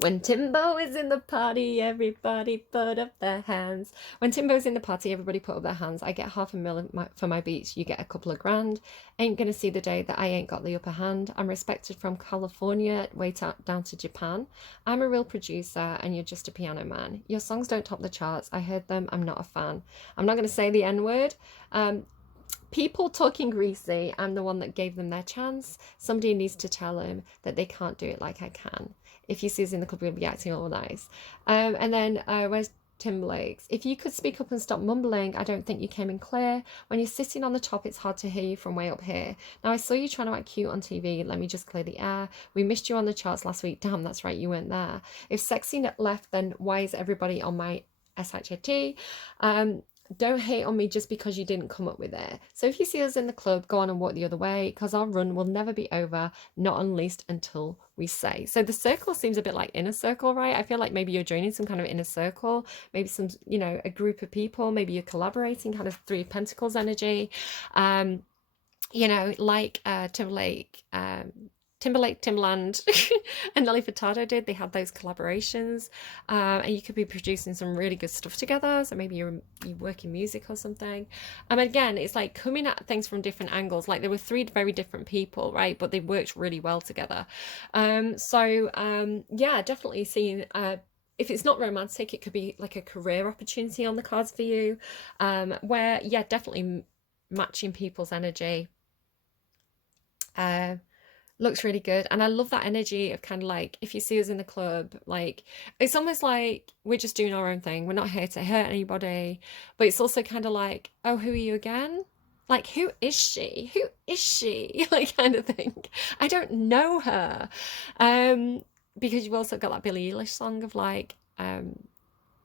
When Timbo is in the party, everybody put up their hands. When Timbo's in the party, everybody put up their hands. I get $500,000 for my beats. You get a couple of grand. Ain't gonna see the day that I ain't got the upper hand. I'm respected from California way down to Japan. I'm a real producer and you're just a piano man. Your songs don't top the charts. I heard them. I'm not a fan. I'm not gonna say the N-word. People talking greasy, I'm the one that gave them their chance. Somebody needs to tell them that they can't do it like I can. If you see us in the club, we'll be acting all nice. And then where's Timberlake's? If you could speak up and stop mumbling, I don't think you came in clear. When you're sitting on the top, it's hard to hear you from way up here. Now, I saw you trying to act cute on TV. Let me just clear the air. We missed you on the charts last week. Damn, that's right, you weren't there. If sexy left, then why is everybody on my SHIT? Don't hate on me just because you didn't come up with it. So if you see us in the club, go on and walk the other way, because our run will never be over, not unleashed until we say. So the circle seems a bit like inner circle, right? I feel like maybe you're joining some kind of inner circle, maybe some, a group of people, maybe you're collaborating, kind of Three of Pentacles energy. Like Timbaland, and Nelly Furtado did. They had those collaborations, and you could be producing some really good stuff together. So maybe you work in music or something. And again, it's like coming at things from different angles. Like there were three very different people, right? But they worked really well together. Yeah, definitely seeing. If it's not romantic, it could be like a career opportunity on the cards for you. Where, yeah, definitely matching people's energy. Looks really good. And I love that energy of kind of like, if you see us in the club, like it's almost like we're just doing our own thing. We're not here to hurt anybody, but it's also kind of like, oh, who are you again? Like, who is she? Who is she? Like, kind of thing. I don't know her. Because you've also got that Billie Eilish song of like,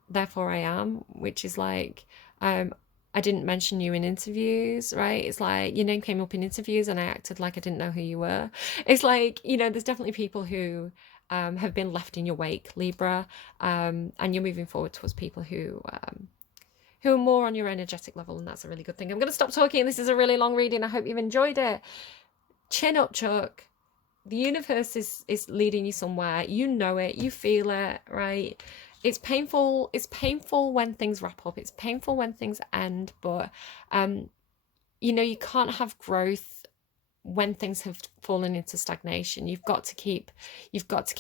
therefore I am, which is like, I didn't mention you in interviews, right? It's like your name came up in interviews and I acted like I didn't know who you were. It's like, you know, there's definitely people who have been left in your wake, Libra, and you're moving forward towards people who are more on your energetic level, and that's a really good thing. I'm going to stop talking. This is a really long reading. I hope you've enjoyed it. Chin up, Chuck. The universe is leading you somewhere. You know it. You feel it, right? It's painful. It's painful when things wrap up. It's painful when things end. But you know, you can't have growth when things have fallen into stagnation. You've got to keep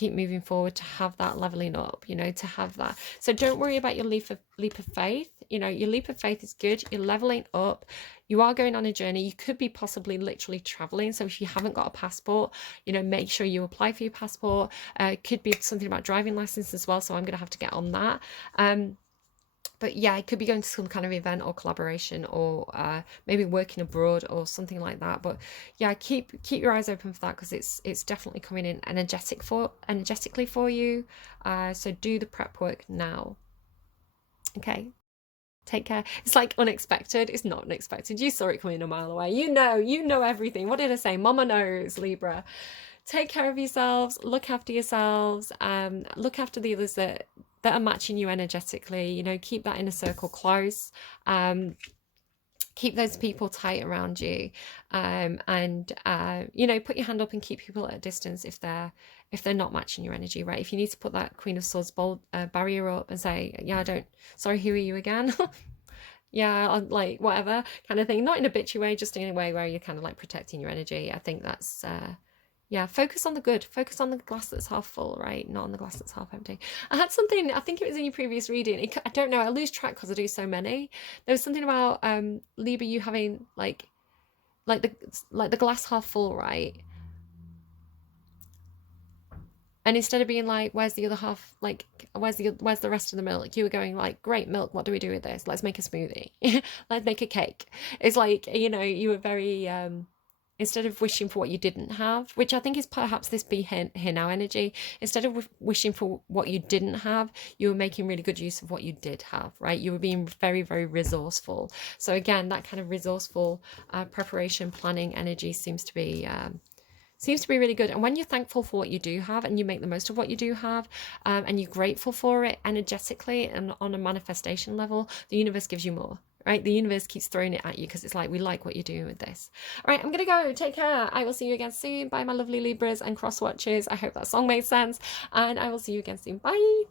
moving forward to have that leveling up, you know, to have that. So don't worry about your leap of faith. You know, your leap of faith is good. You're leveling up. You are going on a journey. You could be possibly literally traveling. So if you haven't got a passport, you know, make sure you apply for your passport. It could be something about driving license as well. So I'm going to have to get on that. But yeah, it could be going to some kind of event or collaboration, or maybe working abroad or something like that. But yeah, keep your eyes open for that, because it's definitely coming in energetically for you. So do the prep work now. Okay. Take care. It's like unexpected. It's not unexpected. You saw it coming a mile away. You know everything. What did I say? Mama knows, Libra. Take care of yourselves. Look after yourselves. Look after the others that are matching you energetically. You know, keep that inner circle close. Keep those people tight around you. And you know, put your hand up and keep people at a distance if they're not matching your energy, right? If you need to put that Queen of Swords barrier up and say, yeah, sorry, who are you again? Yeah, I'm like, whatever kind of thing. Not in a bitchy way, just in a way where you're kind of like protecting your energy. I think that's yeah, focus on the good. Focus on the glass that's half full, right? Not on the glass that's half empty. I had something, I think it was in your previous reading. I don't know, I lose track because I do so many. There was something about Libra, you having like the glass half full, right? And instead of being like, where's the other half? Like, where's the rest of the milk? You were going like, great, milk. What do we do with this? Let's make a smoothie. Let's make a cake. It's like, you know, you were very instead of wishing for what you didn't have, which I think is perhaps this be here now energy. Instead of wishing for what you didn't have, you were making really good use of what you did have, right? You were being very, very resourceful. So again, that kind of resourceful preparation, planning energy seems to be really good. And when you're thankful for what you do have and you make the most of what you do have, and you're grateful for it energetically and on a manifestation level, the universe gives you more, right? The universe keeps throwing it at you because it's like, we like what you're doing with this. All right, I'm gonna go. Take care. I will see you again soon. Bye, my lovely Libras and cross watchers. I hope that song made sense, and I will see you again soon. Bye.